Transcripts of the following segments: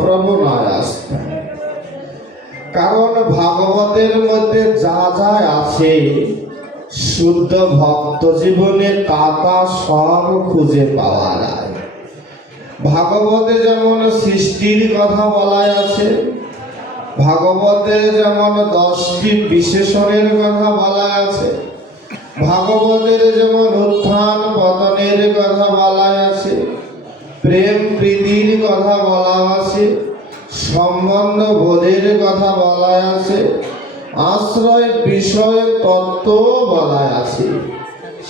প্রভু নয় আসতে। কারণ ভাগবতের মধ্যে যা যা আছে শুদ্ধ ভক্ত জীবনে তা সব খুঁজে পাওয়া যায়। ভাগবতে যেমন সৃষ্টির কথা বলা আছে, ভাগবতে যেমন 10টি বিশেষণের কথা বলা আছে, ভাগবতের যেমন উত্থান পতনের কথা বলা আছে, প্রেম প্রীতির কথা বলা আছে, সম্বন্ধ বোধের কথা বলা আছে, আশ্রয় বিষয় তত্ত্ব বলা আছে।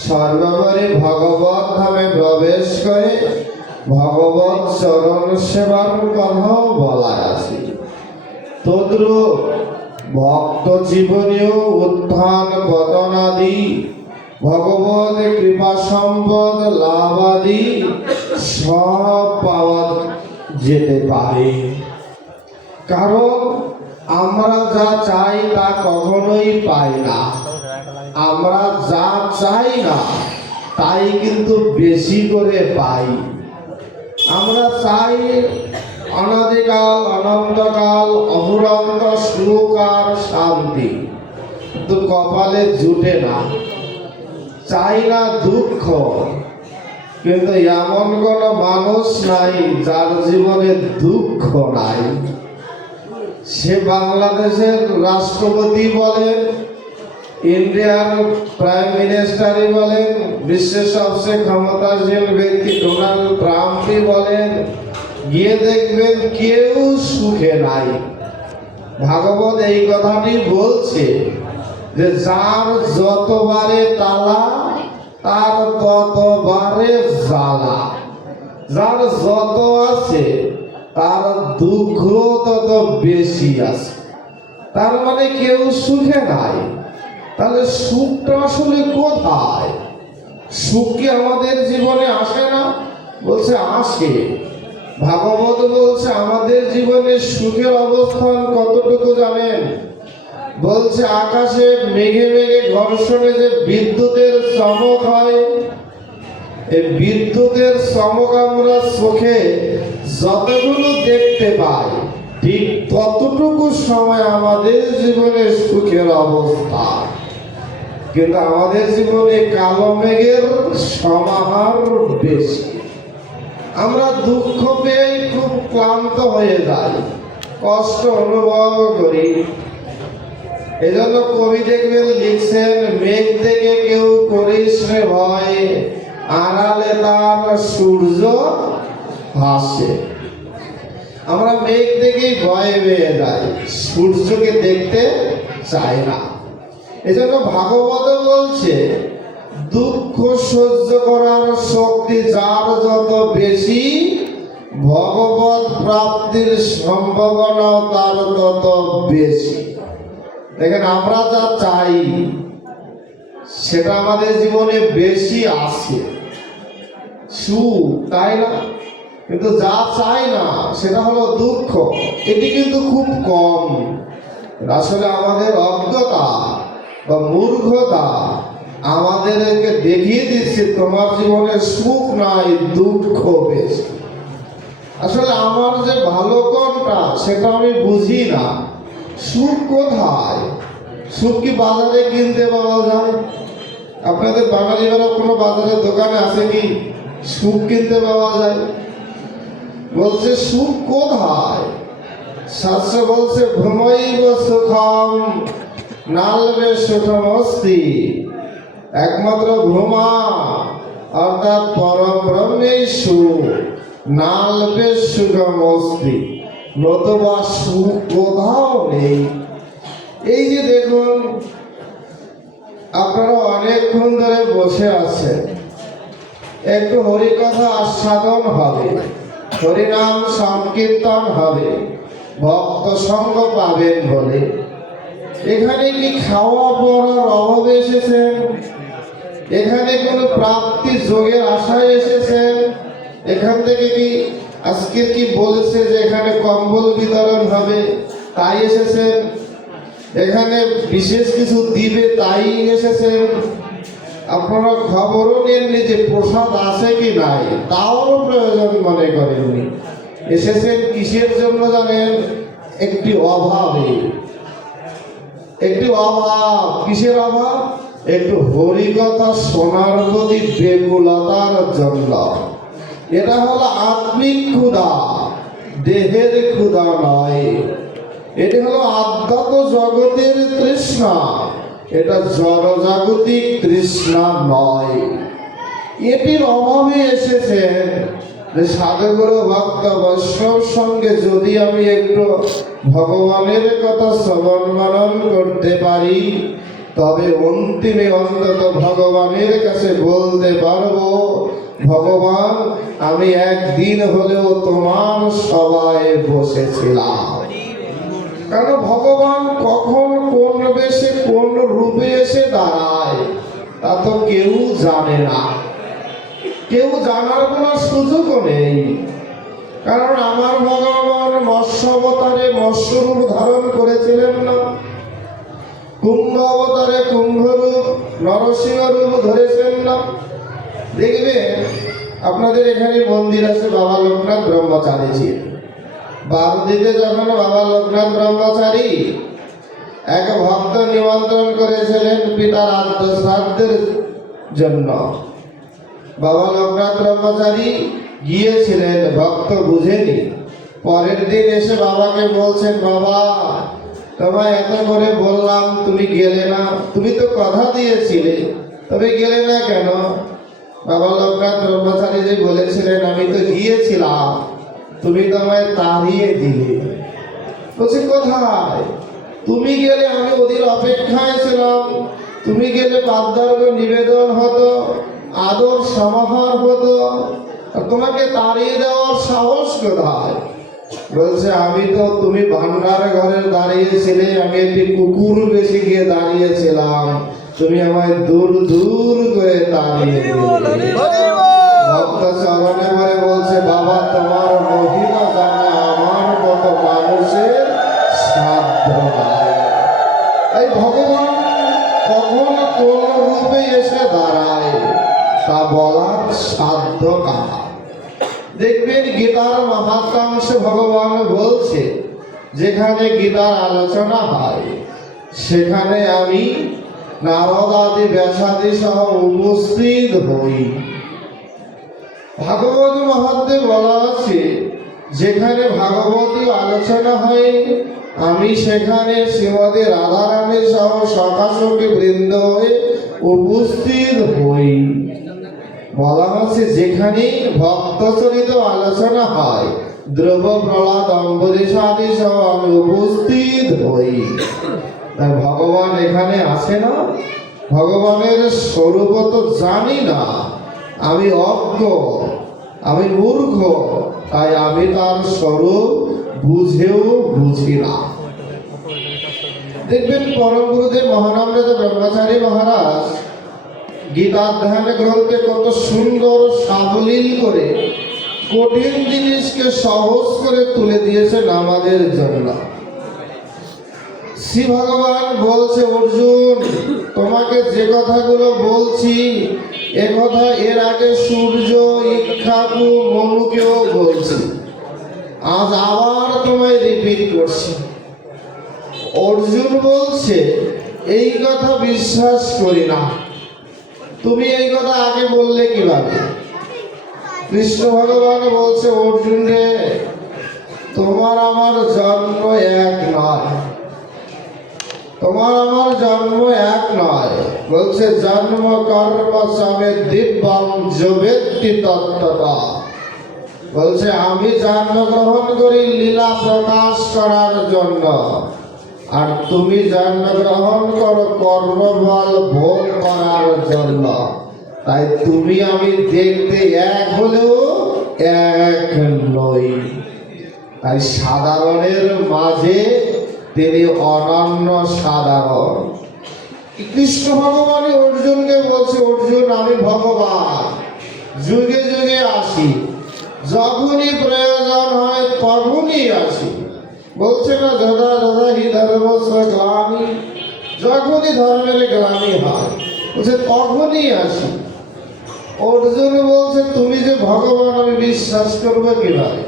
সর্বোপরি ভগবত ধামে প্রবেশ করে ভগবত চরণ সেবার কথাও বলা আছে। তদ্রূপ ভক্ত জীবনেও উত্থান পতনাদি, ভগবত কৃপা সম্পদ লাভাদি সব পাওয়া যেতে পারে। কারণ আমরা যা চাই তা কখনোই পাই না। আমরা যা চাই না তাই কিন্তু বেশি করে পাই। আমরা চাই অনাদিকাল অনন্তকাল অফুরন্ত সুখ আর শান্তি, কিন্তু কপালে জুটে না। চাই না দুঃখ, কিন্তু এমন কোন মানুষ নাই যার জীবনে দুঃখ নাই। সে বাংলাদেশের রাষ্ট্রপতি বলেন, ইন্ডিয়ার প্রাইম মিনিস্টারই বলেন, বিশ্বের সবচেয়ে ক্ষমতাশীল ব্যক্তি ডোনাল্ড ট্রাম্পই বলেন, গিয়ে দেখবেন কেউ সুখে নাই। ভাগবত এই কথাটি বলছে যে যার যতবারে তালা তার ততবারে জ্বালা। যার যত আছে তার দুঃখ তত বেশি আছে। তার মানে কেউ সুখে নাই। তাহলে সুখটা আসলে কোথায়? সুখ কি আমাদের জীবনে আসে না? বলছে আসে। ভাগবত বলছে আমাদের জীবনে সুখের অবস্থান কতটুকু জানেন? বলছে আকাশে মেঘে মেঘে ঘর্ষণে যে বিদ্যুতের চমক হয়, এই বিদ্যুতের চমক আমরা চোখে যতটুকু দেখতে পাই ঠিক ততটুকু সময় আমাদের জীবনে সুখের অবস্থা। কিন্তু আমাদের জীবনে কালো মেঘের সমাহার বেশি। আমরা দুঃখ পেয়ে খুব ক্লান্ত হয়ে যাই, কষ্ট অনুভব করি। এজন্য কবি দেখবেন লিখছেন, মেঘ থেকে কেউ করিস রে ভয়, আড়ালে তার সূর্য হাসে। আমরা মেঘ দেখেই ভয় পেয়ে যাই, সূর্যকে দেখতে চাই না। এজন্য ভাগবত বলছে দুঃখ সহ্য করার শক্তি যার যত বেশি, ভগবত প্রাপ্তির সম্ভাবনাও তার তত বেশি। দেখেন আমরা যা চাই সেটা আমাদের জীবনে বেশি আছে, সুখ, তাই না? কিন্তু যা চাই না সেটা হলো দুঃখ, এটি কিন্তু খুব কম। আসলে আমাদের অজ্ঞতা বা মূর্খতা আমাদেরকে দেখিয়ে দিচ্ছে তোমার জীবনে সুখ নাই, দুঃখ বেশি। আসলে আমার যে ভালো কোনটা সেটা আমি বুঝি না। সুখ কোথায়? সুখ কি বাজারে কিনতে পাওয়া যায়? আপনাদের বাঙালিরা কোনো বাজারের দোকানে আছে কি সুখ কিনতে পাওয়া যায়? বলছে সুখ কোথায়? শাস্ত্র বলছে ভ্রমৈব সুখম নালবে সুখমস্তি। একমাত্র ভ্রমা অর্থাৎ পরম ব্রহ্মেই সুখ, নালবে সুখমস্তি, নতুবা সুখ কোথাও নেই। এই যে দেখুন আপনারা অনেকক্ষণ ধরে বসে আছেন, একটু হরিকথা আস্বাদন হবে, হরিনাম সংকীর্তন হবে, ভক্ত সঙ্গ পাবেন বলে। এখানে কি খাওয়া পড়ার অভাবে এসেছেন? এখানে কোনো প্রাপ্তি যোগের আশায় এসেছেন? এখান থেকে কি আজকে কি বলেছে যে এখানে কম্বল বিতরণ হবে তাই এসেছেন? এখানে বিশেষ কিছু দিবে তাই এসেছেন? আপনারা খবরও নেননি যে প্রসাদ আছে কি নাই, তাও প্রয়োজন মনে করেননি। এসেছেন কিসের জন্য জানেন? একটি অভাবে, একটি অভাব। কিসের অভাব? একটু হরিকথা শোনার প্রতি বেকুলতার জন্য। এটা হলো আত্মিক ক্ষুধা, দেহের ক্ষুধা নয়। এটি হলো আধ্যাত্ম জগতের তৃষ্ণা, এটা জড়জাগতিক তৃষ্ণা নয়। এটির অভাবে এসেছেন যে সাধুগুরু ভক্ত বৈষ্ণব সঙ্গে যদি আমি একটু ভগবানের কথা শ্রবণ মনন করতে পারি, তবে অন্তিমে অন্তত ভগবানের কাছে বলতে পারবো, ভগবান আমি একদিন হলেও তোমার সভায় বসেছিলাম। কারণ ভগবান কখন কোন বেশে কোন রূপে এসে দাঁড়ায় তা তো কেউ জানে না, কেউ জানার কোনো সুযোগও নেই। কারণ আমার ভগবান মৎস্য অবতারে মৎস্যরূপ ধারণ করেছিলেন না, কুম্ভ অবতারে কুম্ভরূপ নরসিংহ রূপ ধরেছেন না। দেখবেন আপনাদের এখানে মন্দির আছে বাবা লোকনাথ ব্রহ্মচারী। বারুদিতে যখন বাবা লোকনাথ ব্রহ্মচারী এক ভক্ত নিমন্ত্রণ করেছিলেন পিতার আদ্য শ্রাদ্ধের জন্য, বাবা লোকনাথ ব্রহ্মচারী গিয়েছিলেন, ভক্ত বুঝেনি। পরের দিন এসে বাবাকে বলছেন, বাবা তোমায় এত করে বললাম তুমি গেলে না, তুমি তো কথা দিয়েছিলে, তবে গেলে না কেন? বাবা লোকনাথ ব্রহ্মচারী যে বলেছিলেন আমি তো গিয়েছিলাম, তুমি তো আমায় তাড়িয়ে দিলে। বলছে কোথায়? তুমি গেলে আমি ওদের অপেক্ষায় ছিলাম, তুমি গেলে বাদ্যার্ঘ নিবেদন হতো, আদর সমাহার হতো, আর তোমাকে তাড়িয়ে দেওয়ার সাহস কোথায়? বলছে আমি তো, তুমি ভান্ডার ঘরে দাঁড়িয়েছিলে, আমি একটি কুকুর বেশি গিয়ে দাঁড়িয়েছিলাম, তুমি আমায় দূর দূর করে তাড়িয়ে দিলে। ভক্ত চরণে পরে বলছে, বাবা তোমার মহিমা জানা আমার কত মানুষের সাধ্য নাই। এই ভগবান কখন কোন রূপে এসে দাঁড়ায় তা বলার সাধ্য কার? দেখবেন গীতার মহাকাংশে ভগবান বলছে, যেখানে গীতার আলোচনা হয় সেখানে আমি নারদ আদি ব্যাসাদি সহ উপস্থিত হই। ভাগবত মহাত্মে বলা আছে, যেখানে ভাগবতী আলোচনা হয় আমি সেখানে শ্রীমতী রাধারানী সহ সখাসখী বৃন্দ হয়ে উপস্থিত হই। বলা হচ্ছে যেখানে ভক্তচরিত আলোচনা হয় দ্রব্য প্রহ্লাদ অম্বরীশ আদি সহ আমি উপস্থিত হই। তাই ভগবান এখানে আছে না? ভগবানের স্বরূপ তো জানি না, আমি অজ্ঞ, আমি মূর্খ, তাই আমি তার স্বরূপ বুঝেও বুঝি না। দেখবেন পরম গুরুদেব মহানন্দ ব্রহ্মচারী মহারাজ গীতাধ্যান গ্রন্থে কত সুন্দর সাবলীল করে কঠিন জিনিসকে সহজ করে তুলে দিয়েছেন আমাদের জন্য। শ্রী ভগবান বলছে, অর্জুন তোমাকে যে কথাগুলো বলছি এ কথা এর আগে সূর্য, ইক্ষাকু, মনুকেও বলছি, আজ আবার তোমায় রিপিট করছি। অর্জুন বলছে এই কথা বিশ্বাস করি না, তুমি এই কথা আগে বললে কিভাবে? কৃষ্ণ ভগবান বলছে, অর্জুন রে তোমার আমার জন্ম এক নয়, তোমার আমার জন্ম এক নয়। বলছে জন্ম কর্ম সবে দিব্যং জবেত্তি তত্ত্বতা। বলছে আমি জন্মগ্রহণ করি লীলা প্রকাশ করার জন্য, আর তুমি জন্মগ্রহণ করো কর্মবল ভোগ করার জন্য। তাই তুমি আমি দেখতে এক হলেও এক নই। তাই সাধারণের মাঝে তিনি অনন্য সাধারণ। কৃষ্ণ ভগবান অর্জুনকে বলছে, অর্জুন আমি ভগবান, যুগে যুগে আসি, যখনই প্রয়োজন হয় তখনই আসি। বলছে না যদা যদা হি ধর্মস্য গ্লানি, যখনই ধর্মের গ্লানি হয় বলছে তখনই আসি। অর্জুন বলছে তুমি যে ভগবান আমি বিশ্বাস করবো কিভাবে?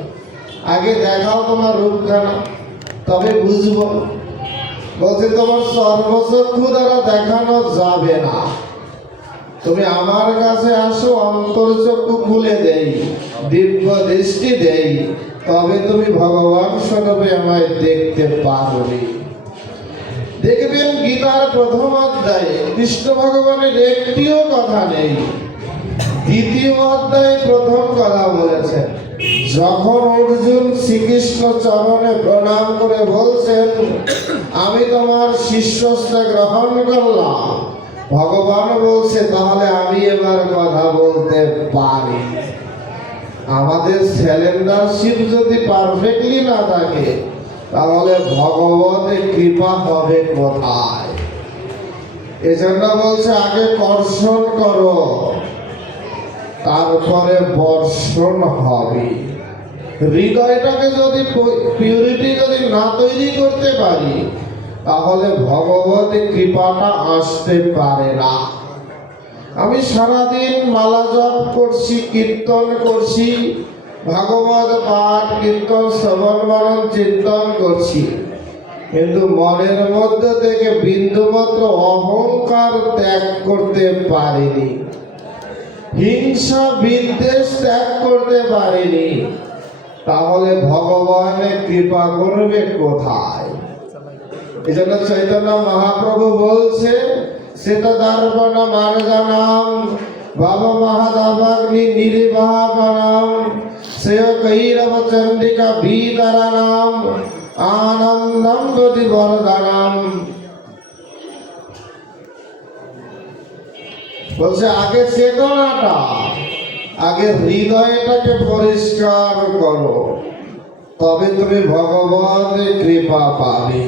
আগে দেখাও তোমার রূপখানা, তবে বুঝবো। বলছে তোমার সর্বচক্ষু দ্বারা দেখানো যাবে না, তুমি আমার কাছে আসো, অন্তর্চক্ষু খুলে দেই, দিব্য দৃষ্টি দেই, তবে তুমি ভগবান স্বরূপে আমায় দেখতে পারবে। দেখবেন গীতার প্রথম অধ্যায়ে কৃষ্ণ ভগবানের একটিও কথা নেই, দ্বিতীয় অধ্যায়ে প্রথম কথা বলেছেন। যখন অর্জুন শ্রীকৃষ্ণ চরণে প্রণাম করে বলছেন আমি তোমার শিষ্যত্ব গ্রহণ করলাম, ভগবান বলছে তাহলে আমি এবার কথা বলতে পারি। আমাদের সিলিন্ডারশিপ যদি পারফেক্টলি না থাকে তাহলে ভগবতের কৃপা হবে কোথায়? এজন্য বলছে আগে কর্ষণ করো, তারপরে বর্ষণ হবে। হৃদয়টাকে যদি পিউরিটি যদি না তৈরি করতে পারি তাহলে ভগবতের কৃপাটা আসতে পারে না। আমি সারাদিন মালা জপ করছি, কীর্তন করছি, ভাগবত পাঠ কীর্তন শ্রবণ মনন চিন্তন করছি, কিন্তু মনের মধ্যে থেকে বিন্দুমাত্র অহংকার ত্যাগ করতে পারিনি, হিংসা বিদ্বেষ ত্যাগ করতে পারিনি, তাহলে ভগবানের কৃপা করবে কোথায়? এই জন্য চৈতন্য মহাপ্রভু বলছে সেটা দর্পণ মার্জনাম বাব মহাদাবাগ্নি নির্বাপনাম সেয় কৈরব চন্ডিকা বিতরণাম আনন্দম গতি বরদানাম। বলছে আগে চেতনাটা, আগে হৃদয়টাকে পরিষ্কার করো, তবে তুমি ভগবানের কৃপা পাবে।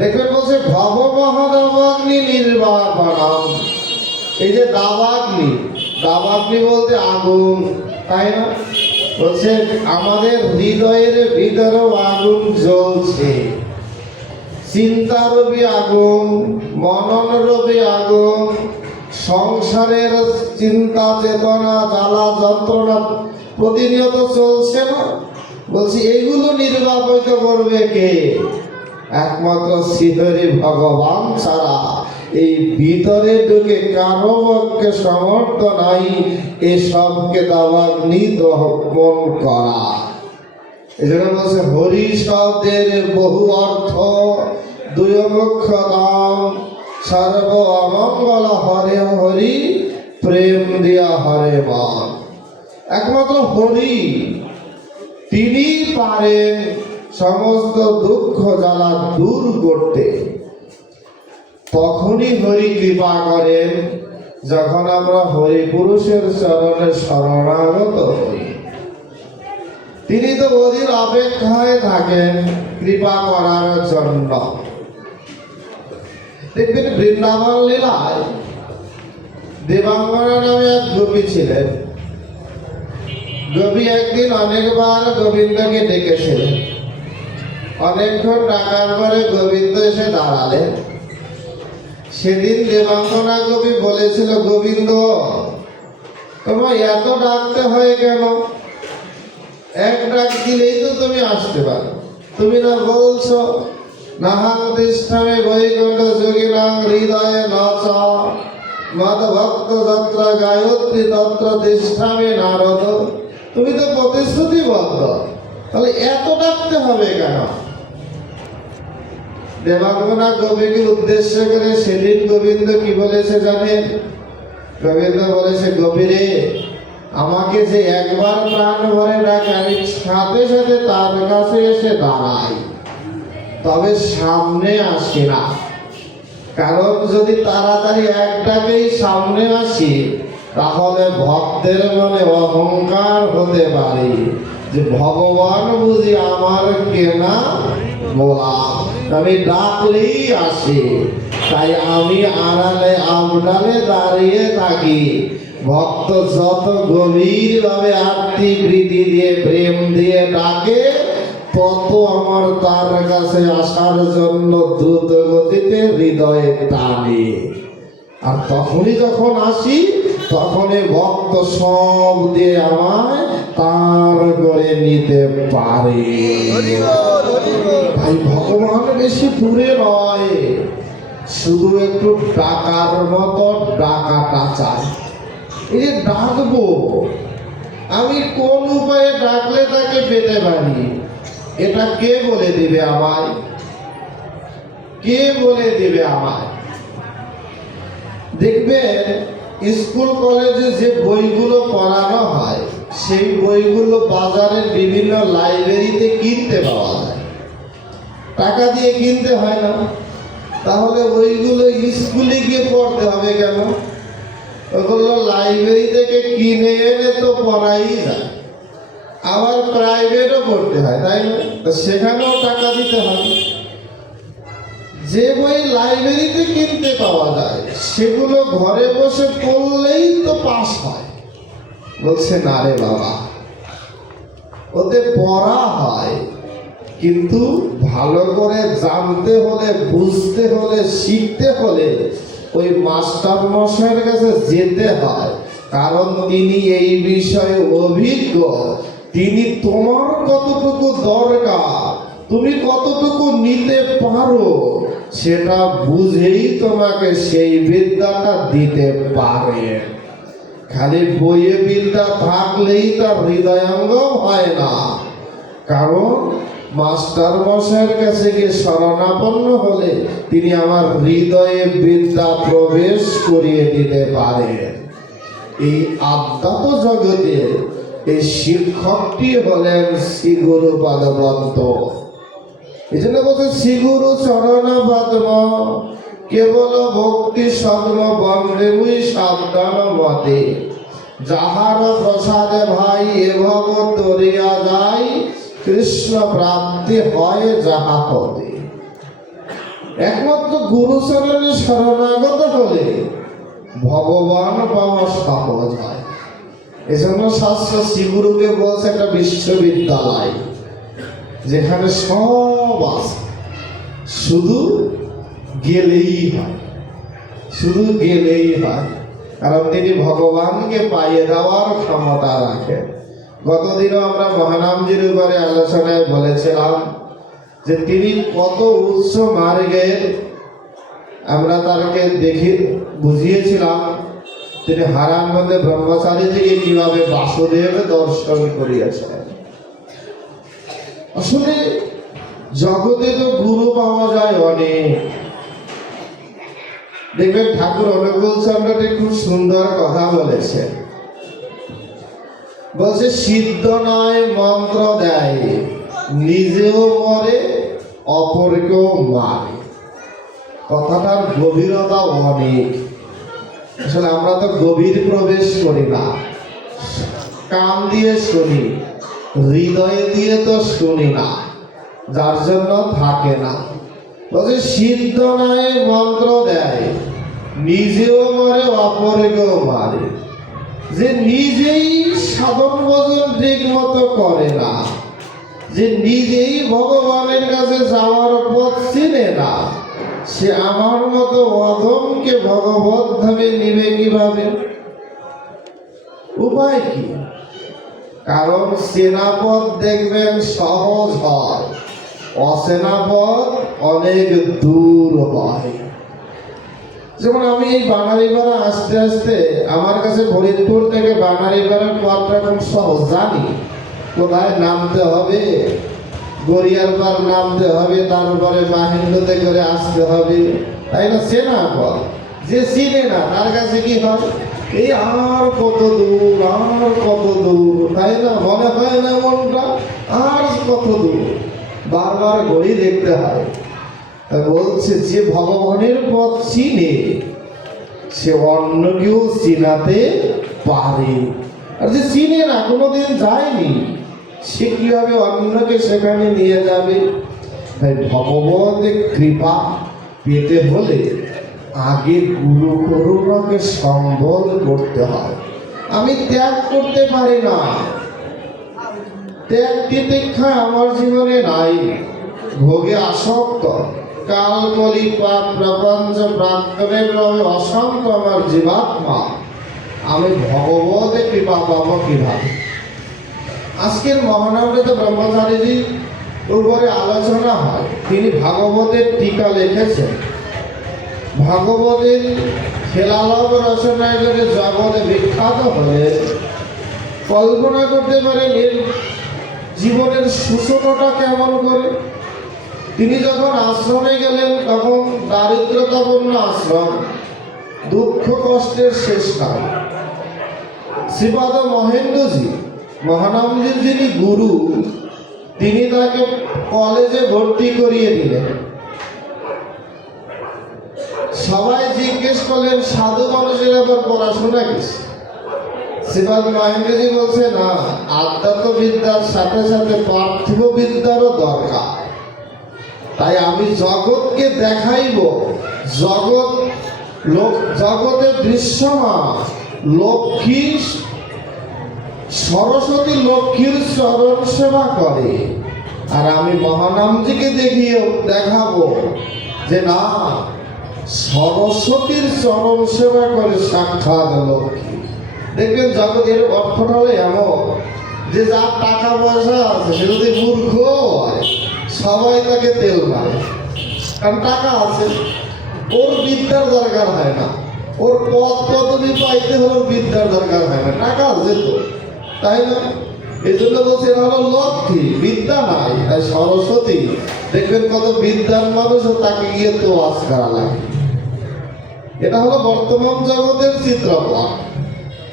দেখবেন বলছে ভব মহাদাবাগ্নি নির্বাপনাম। এই যে দাবাগ্নি, দাবাগ্নি বলতে আগুন, তাই না? বলছে আমাদের হৃদয়ের ভিতরেও আগুন জ্বলছে, চিন্তারূপী আগুন, মননরূপী আগুন, সংসারের চিন্তা চেতনা জ্বালা যন্ত্রণা প্রতিনিয়ত চলছে না। বলছি এগুলো নির্বাপিত করবে কে? একমাত্র শ্রীহরি ভগবান ছাড়া এই ভিতরে ঢুকে কারো পক্ষে সমর্থ নাই এসবকে দাবাগ্নি দহন করা। এজন্য বলছে হরি শব্দের বহু অর্থ, দুই মুখ্য নাম, সর্ব অমঙ্গল হরে হরি, প্রেম দিয়া হরে মন। একমাত্র হরি, তিনি পারেন সমস্ত দুঃখ জ্বালা দূর করতে। তখনই হরি কৃপা করেন যখন আমরা হরি পুরুষের চরণে শরণাগত হই। তিনি তো অধীর অপেক্ষায় থাকেন কৃপা করার জন্য। দেখবেন বৃন্দাবন লীলায় দেবাঙ্গনা নামে এক গোপী ছিলেন। গোপী একদিন অনেকবার গোবিন্দকে ডেকেছিলেন। অনেকক্ষণ ডাকার পরে গোবিন্দ এসে দাঁড়ালেন। সেদিন দেবাঙ্গনা গোপী বলেছিল, গোবিন্দ তোমায় এত ডাকতে হয় কেন? এক ডাক দিলেই তো তুমি আসতে পারো। তুমি না বলছো নাহাং তিষ্ঠামে বৈকুণ্ঠ যোগিনাং হৃদয়ে নচ মদ ভক্ত তত্র গায়ত্রী তত্র তিষ্ঠামে নারদ। তুমি তো প্রতিশ্রুতিবদ্ধ, তাহলে এত ডাকতে হবে কেন? দেবাঙ্গনা গোপীকে উদ্দেশ্য করে সেদিন গোবিন্দ কি বলেছে জানেন? গোবিন্দ বলেছে, গোপীরে আমাকে যে একবার প্রাণ ভরে ডাকে আমি সাথে সাথে তার কাছে এসে দাঁড়াই, তবে সামনে আসি না। কারণ যদি তাড়াতাড়ি এক ডাকেই সামনে আসি তাহলে ভক্তের মনে অহংকার হতে পারে যে ভগবান বুঝি আমার কেনা গোলাম, আমি ডাকলেই আসে। তাই আমি আড়ালে আবডালে দাঁড়িয়ে থাকি। ভক্ত যত গভীর ভাবে আত্মি প্রীতি দিয়ে প্রেম দিয়ে ডাকে তত আমার তার কাছে আসার জন্য দ্রুত গতিতে হৃদয়ে টানে। আর তখনই যখন আসি তখনই ভক্ত সব দিয়ে আমায় তার করে নিতে পারে। তাই ভগবান বেশি দূরে নয়, শুধু একটু ডাকার মতো ডাকাটা চাই। এই যে ডাকবো, আমি কোন উপায়ে ডাকলে তাকে পেতে পারি, এটা কে বলে দিবে আমায়? কে বলে দিবে আমায়? দেখবেন স্কুল কলেজে যে বইগুলো পড়ানো হয়, সেই বইগুলো বাজারের বিভিন্ন লাইব্রেরিতে কিনতে পাওয়া যায়, টাকা দিয়ে কিনতে হয় না। তাহলে ওইগুলো স্কুলে গিয়ে পড়তে হবে কেন? ওগুলো লাইব্রেরি থেকে কিনে এনে তো পড়াই যায়। আবার প্রাইভেটও পড়তে হয়, তাই না? তো সেখানেও টাকা দিতে হয়। যে বই লাইব্রেরিতে কিনতে পাওয়া যায়, সেগুলো ঘরে বসে পড়লেই তো পাস হয়। বলছে না রে বাবা, ওতে পড়া হয়, কিন্তু ভালো করে জানতে হলে, বুঝতে হলে, শিখতে হলে ওই মাস্টার মশাইয়ের কাছে যেতে হয়। কারণ তিনি এই বিষয়ে অভিজ্ঞ। তিনি তোমার কতটুকু দরকার, তুমি কতটুকু নিতে পারো, সেটা বুঝেই তোমাকে সেই বিদ্যাটা দিতে পারে। খালি বইয়ে বিদ্যা থাকলেই তার হৃদয়ঙ্গম হয় না। কারণ মাস্টার মশাইয়ের কাছে গিয়ে শরণাপন্ন হলে তিনি আমার হৃদয়ে বিদ্যা প্রবেশ করিয়ে দিতে পারেন। এই আধ্যাত্ম জগতের এই শিক্ষকটি হলেন শ্রী গুরু পদব্রত। এই জন্য বলছে শ্রী গুরু চরণ পদ্ম কেবল ভক্তি সদ্ম বন্দে মুই সাবধান মতে, যাহার প্রসাদে ভাই এভব তরিয়া যায়, কৃষ্ণ প্রাপ্তি হয় যাহা পদে। একমাত্র গুরুচরণে শরণাগত হলে ভগবান পাওয়া সহজ হয়। এজন্য শাস্ত্র শ্রীগুরুকে বলছে একটা বিশ্ববিদ্যালয়, যেখানে সব আছে, শুধু গেলেই হয়, শুধু গেলেই হয়। কারণ তিনি ভগবানকে পাইয়ে দেওয়ার ক্ষমতা রাখেন। গতদিনও আমরা মহানামজির উপরে আলোচনায় বলেছিলাম যে তিনি কত উচ্চ মার্গের, আমরা তাকে দেখি বুঝিয়েছিলাম। তিনি হারান মধ্যে ব্রহ্মচারী থেকে কিভাবে বাসুদেব দর্শন করিয়েছেন। আসলে জগতে তো গুরু পাওয়া যায় অনেক। দেখবেন ঠাকুর অনুকূল চন্দ্রটি খুব সুন্দর কথা বলেছেন। বলছে সিদ্ধ নয় মন্ত্র দেয়, নিজেও মরে অপরকেও মারে। কথাটার গভীরতা অনেক। আসলে আমরা তো গভীর প্রবেশ করি না, কান দিয়ে শুনি, হৃদয় দিয়ে তো শুনি না, যার জন্য থাকে না। বলছে সিদ্ধ নয় মন্ত্র দেয়, নিজেও মরে অপরকেও মারে। যে নিজেই সাধন ভজন ঠিক মতো করে না, যে নিজেই ভগবানের কাছে যাওয়ার পথ চিনে না, সে আমার মতো অধমকে ভগবত ধামে নিবে কিভাবে? উপায় কি? কারণ সেনাপথ দেখবেন সহজ হয়, অসেনাপথ অনেক দূর হয়। যেমন আমি এই বানারীপাড়া আস্তে আস্তে, আমার কাছে ফরিদপুর থেকে বানারীপাড়ার পথটা খুব সহজ, জানি কোথায় নামতে হবে, গড়িয়ারপার নামতে হবে, তারপরে মাহিন্দ্রতে করে আসতে হবে, তাই না? সেনাপথ যে চিনে না তার কাছে কি হয়, এই আর কত দূর, আর কত দূর, তাই না? মনে হয় না মনটা আর কত দূর, বারবার ঘড়ি দেখতে হয়। বলছে যে ভগবানের পথ চিনে, সে অন্যকেও চিনাতে পারে। আর যে চিনে না, কোনোদিন যায়নি, সে কিভাবে অন্যকে সেখানে নিয়ে যাবে? তাই ভগবতের কৃপা পেতে হলে আগে গুরু করুণাকে সম্বল করতে হয়। আমি ত্যাগ করতে পারি না, ত্যাগ তিতিক্ষা আমার জীবনে নাই। ভোগে আসক্ত, কাল কলি পাপ প্রপঞ্চ প্রাক্তনের রবে অশান্ত আমার জীবাত্মা। আমি ভগবতের কৃপা পাবো কিভাবে? আজকের মহানবমীতে ব্রহ্মচারীজি উপরে আলোচনা হয়। তিনি ভাগবতের টিকা লিখেছেন। ভাগবতের খেলালব রচনা করে জগতে বিখ্যাত হলে কল্পনা করতে পারেন এর জীবনের সূচনাটা কেমন করে। তিনি যখন আশ্রমে গেলেন তখন দারিদ্রতাপূর্ণ আশ্রম, দুঃখ কষ্টের শেষ নাই। শ্রীপাদ মহেন্দ্রজি মহানন্দজির যিনি গুরু, তিনি তাকে কলেজে ভর্তি করিয়ে দিলেন। সবাই জিজ্ঞেস করলেন সাধু মানুষের আবার পড়াশোনা কিছু। শ্রীপাদ মহেন্দ্রজি বলছে না, আধ্যাত্ম বিদ্যার সাথে সাথে পার্থিব বিদ্যারও দরকার। তাই আমি জগৎকে দেখাইব, জগতে দৃশ্যমান লক্ষ্মী সরস্বতী লক্ষ্মীর চরণ সেবা করে, আর আমি মহানামজিকে দেখাবো যে না, সরস্বতীর চরণ সেবা করে সাক্ষাৎ লক্ষ্মী। দেখবেন জগতের অর্থটা হলো এমন যে যার টাকা পয়সা আছে সে যদি মূর্খ হয় সবাই তাকে তেল মারে, কারণ টাকা আছে, ওর বিদ্যার দরকার হয় না। ওর পদ পদবি পাইতে হলে বিদ্যার দরকার হয় না, টাকা আছে তো, তাই না? এই জন্য বলছে এটা হলো লক্ষ্মী, বিদ্যা নাই। তাই সরস্বতী দেখবেন কত বিদ্যার মানুষও তাকে গিয়ে তো আজ করা লাগে। এটা হলো বর্তমান জগতের চিত্রপট।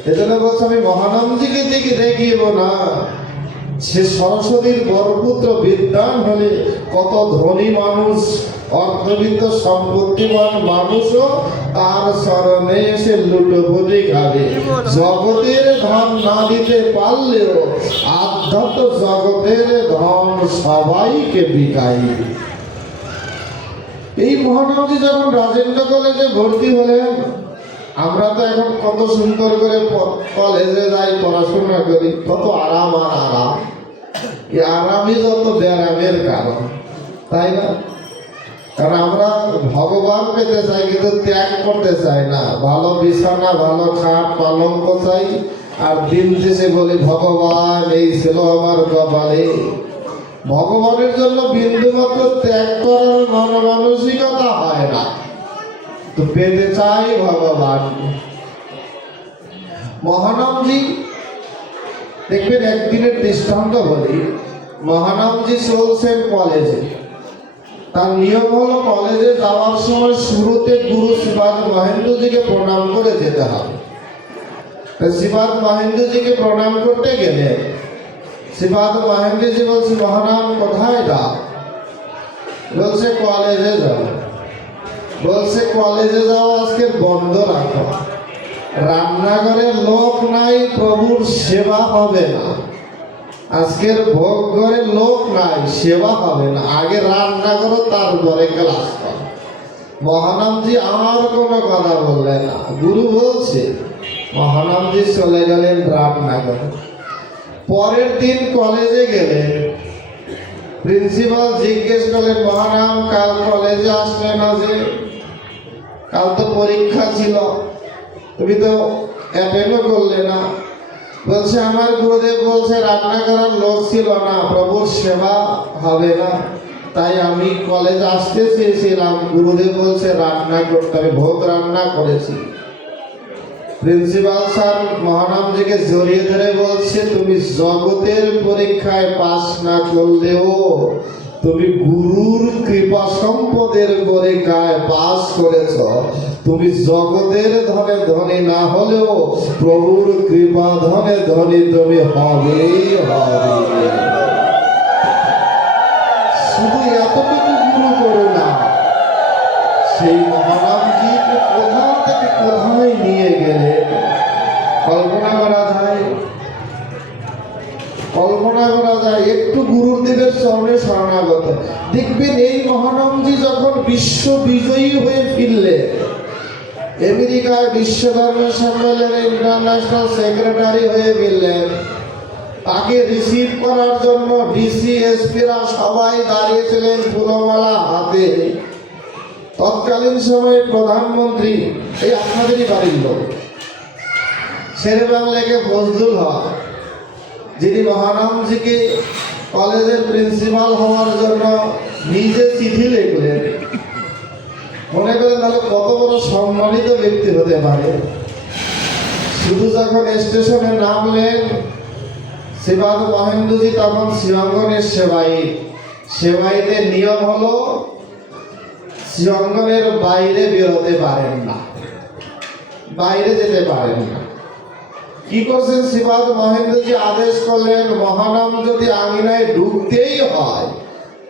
এজন্য বলছে আমি মহানন্দজিকে দেখিব না, সে সরস্বতীর বরপুত্র বিদ্যান হলে কত ধনী মানুষ, অর্থবিত্ত সম্পত্তিমান মানুষও তার শরণে এসে লুটোপুটি খাবে। জগতের ধন না দিতে পারলেও আধ্যাত্ম জগতের ধন সবাইকে বিকাইবে। এই মহানন্দজি যখন রাজেন্দ্র কলেজে ভর্তি হলেন, আমরা তো এখন কত সুন্দর করে কলেজে যাই, পড়াশোনা করি, কত আরাম আর আরাম। এই আরামই যত ব্যারামের কারণ, তাই না? কারণ আমরা ভগবান পেতে চাই কিন্তু ত্যাগ করতে চাই না। ভালো বিছানা, ভালো খাট পালঙ্ক চাই, আর দিন শেষে বলি ভগবান এই ছিল আমার কপালে। ভগবানের জন্য বিন্দুমাত্র ত্যাগ করার মানসিকতা হয় না, তো পেতে চাই ভগবান। মহানন্দজি দেখবেন একদিনের দৃষ্টান্ত বলি। মহানন্দজি চলছেন কলেজে, তার নিয়ম হলো কলেজে যাওয়ার সময় শুরুতে গুরু শ্রীপাদ মহেন্দ্রজিকে প্রণাম করে যেতে হবে। শ্রীপাদ মহেন্দ্রজিকে প্রণাম করতে গেলে শ্রীপাদ মহেন্দ্রজি বলছে মহারাম কোথায় যাও? বলছে কলেজে যাও। বলছে কলেজে যাও আজকে বন্ধ রাখো, রান্নাঘরে লোক নাই, প্রভুর সেবা হবে না। আজকের ভোগ ঘরে লোক নাই, সেবা হবে না, আগে রান্না করো তারপরে ক্লাস করো। মহানামজি আমার কোনো কথা বললেন না, গুরু বলছে। মহানামজি চলে গেলেন রান্না করে। পরের দিন কলেজে গেলেন, প্রিন্সিপাল জিজ্ঞেস করলেন মহারাম কাল কলেজে আসলে না যে? কাল তো পরীক্ষা ছিল, তুমি তো অ্যাটেন্ডও করলে না। বলছে আমার গুরুদেব বলছে রান্না করার লোক ছিল না, প্রভুর সেবা হবে না, তাই আমি কলেজ আসতে চেয়েছিলাম। গুরুদেব বলছে রান্না করতে হবে, ভোগ রান্না করেছি। প্রিন্সিপাল স্যার মহানামজিকে জড়িয়ে ধরে বলছে তুমি জগতের পরীক্ষায় পাস না করলেও তুমি গুরুর কৃপা সম্পদের পরীক্ষায় পাস করেছ। তুমি জগতের ধনে ধনী না হলেও প্রভুর কৃপা ধনে ধনী তুমি হবেই হবে। শুধু এতটুকু গুরু করো না, সেই মহানামজিকে কোথা থেকে কোথায় নিয়ে গেলে কল্পনা করা যায়? কল্পনা করা যায়। একটু গুরুদেবের চরণে শরণাগত। দেখবেন এই মহানামজি যখন বিশ্ব বিজয়ী হয়ে ফিরলেন, আমেরিকায় বিশ্ব ধর্ম সম্মেলনে ইন্টারন্যাশনাল সেক্রেটারি হয়ে ফিরলেন, তাকে রিসিভ করার জন্য ডিসি এসপিরা সবাই দাঁড়িয়েছিলেন ফুলমালা হাতে। তৎকালীন সময়ে প্রধানমন্ত্রী এই আপনাদেরই বাড়ির লোক, শেরে বাংলাকে ফজলুল হক, যিনি মহানামজিকে কলেজের প্রিন্সিপাল হওয়ার জন্য নিজে চিঠি লিখলেন। মনে করেন তাহলে কত বড় সম্মানিত ব্যক্তি হতে পারে। শুধু যখন স্টেশনে নামলেন শ্রীপাদ মহেন্দ্রজি তখন শ্রীঅঙ্গনের সেবাইতে নিয়ম হলো শ্রীঅঙ্গনের বাইরে বেরোতে পারেন না, বাইরে যেতে পারেন না। কি করছেন শ্রীপাদ মহেন্দ্রজি আদেশ করলেন, মহানাম যদি আঙিনায় ঢুকতেই হয়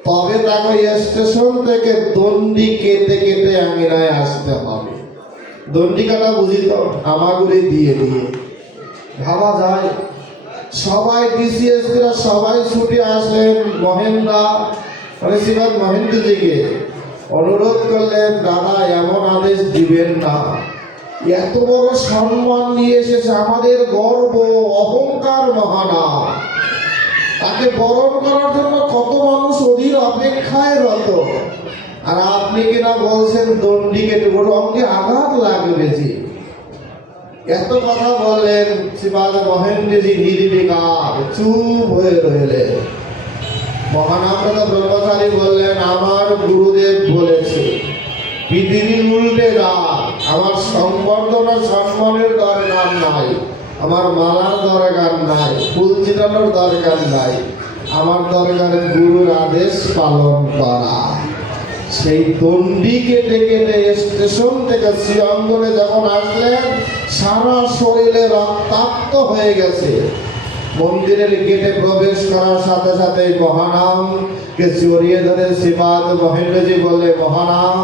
তবে তাকে স্টেশন থেকে দণ্ডি কেটে কেটে আঙিনায় আসতে হবে। দণ্ডি কাটা বুঝি তো, হামাগুড়ি দিয়ে দিয়ে। ভাবা যায় সবাই ডিসিএসপিরা সবাই ছুটে আসলেন। মহেন্দ্রা মানে শ্রীপাদ মহেন্দ্রজিকে অনুরোধ করলেন, দাদা এমন আদেশ দিবেন না, এত বড় সম্মান নিয়ে এসেছে আমাদের গর্ব অহংকার মহানাম, তাকে বরণ করার জন্য কত মানুষ অধীর অপেক্ষায় রত, আর আপনি কিনা বলছেন দণ্ডি কেটে বড় অঙ্গে আঘাত লাগবে। যে এত কথা বললেন শ্রীপাদ মহেন্দ্রজি নির্বিকার চুপ হয়ে রইলেন। মহানামদাদা ব্রহ্মচারী বললেন, আমার গুরুদেব বলেছে পৃথিবী উল্টে যা, আমার সংবর্ধনা সম্মানের দরকার নাই, আমার মালার দরকার নাই, ফুল ছিটানোর দরকার নাই, আমার দরকার গুরুর আদেশ পালন করা। সেই দণ্ডি কেটে কেটে স্টেশন থেকে শ্রীঅঙ্গনে যখন আসলেন সারা শরীরে রক্তাক্ত হয়ে গেছে। মন্দিরের গেটে প্রবেশ করার সাথে সাথে মহানামকে জড়িয়ে ধরে শ্রীপাদ মহেন্দ্রজি বলে, মহানাম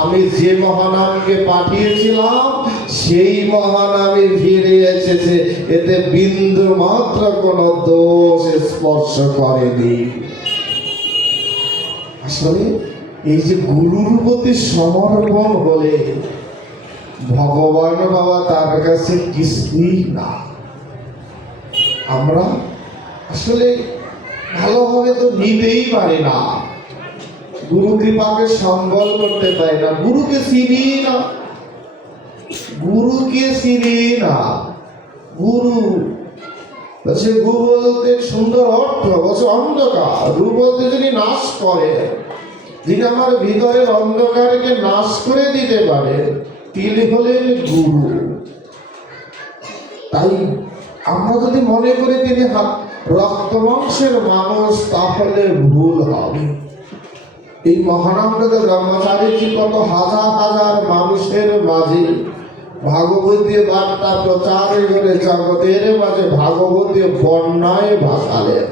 আমি যে মহানামকে পাঠিয়েছিলাম সেই মহানামই ফিরে এসেছে, এতে বিন্দু মাত্র কোনো দোষ স্পর্শ করেনি। আসলে এই যে গুরুর প্রতি সমর্পণ হলে ভগবান বাবা তার কাছে কিছুই না। আমরা আসলে ভালোভাবে তো নিতেই পারি না, গুরু কৃপাকে সম্বল করতে পারি না, গুরুকে চিনি না, গুরুকে চিনি না। গুরু সে গুরু বলতে সুন্দর অর্থ বলছে অন্ধকার, গুরু বলতে যিনি নাশ করে, যিনি আমার ভিতরের অন্ধকারকে নাশ করে দিতে পারে তিনি হলেন গুরু। তাই আমরা যদি মনে করি তিনি রক্ত মাংসের মানুষ তাহলে ভুল হবে। এই মহানামদাদা ব্রহ্মচারীজি কত হাজার হাজার মানুষের মাঝে ভাগবতীয় বার্তা প্রচার করে জগতের মাঝে ভাগবতীয় বন্যায় ভাসালেন,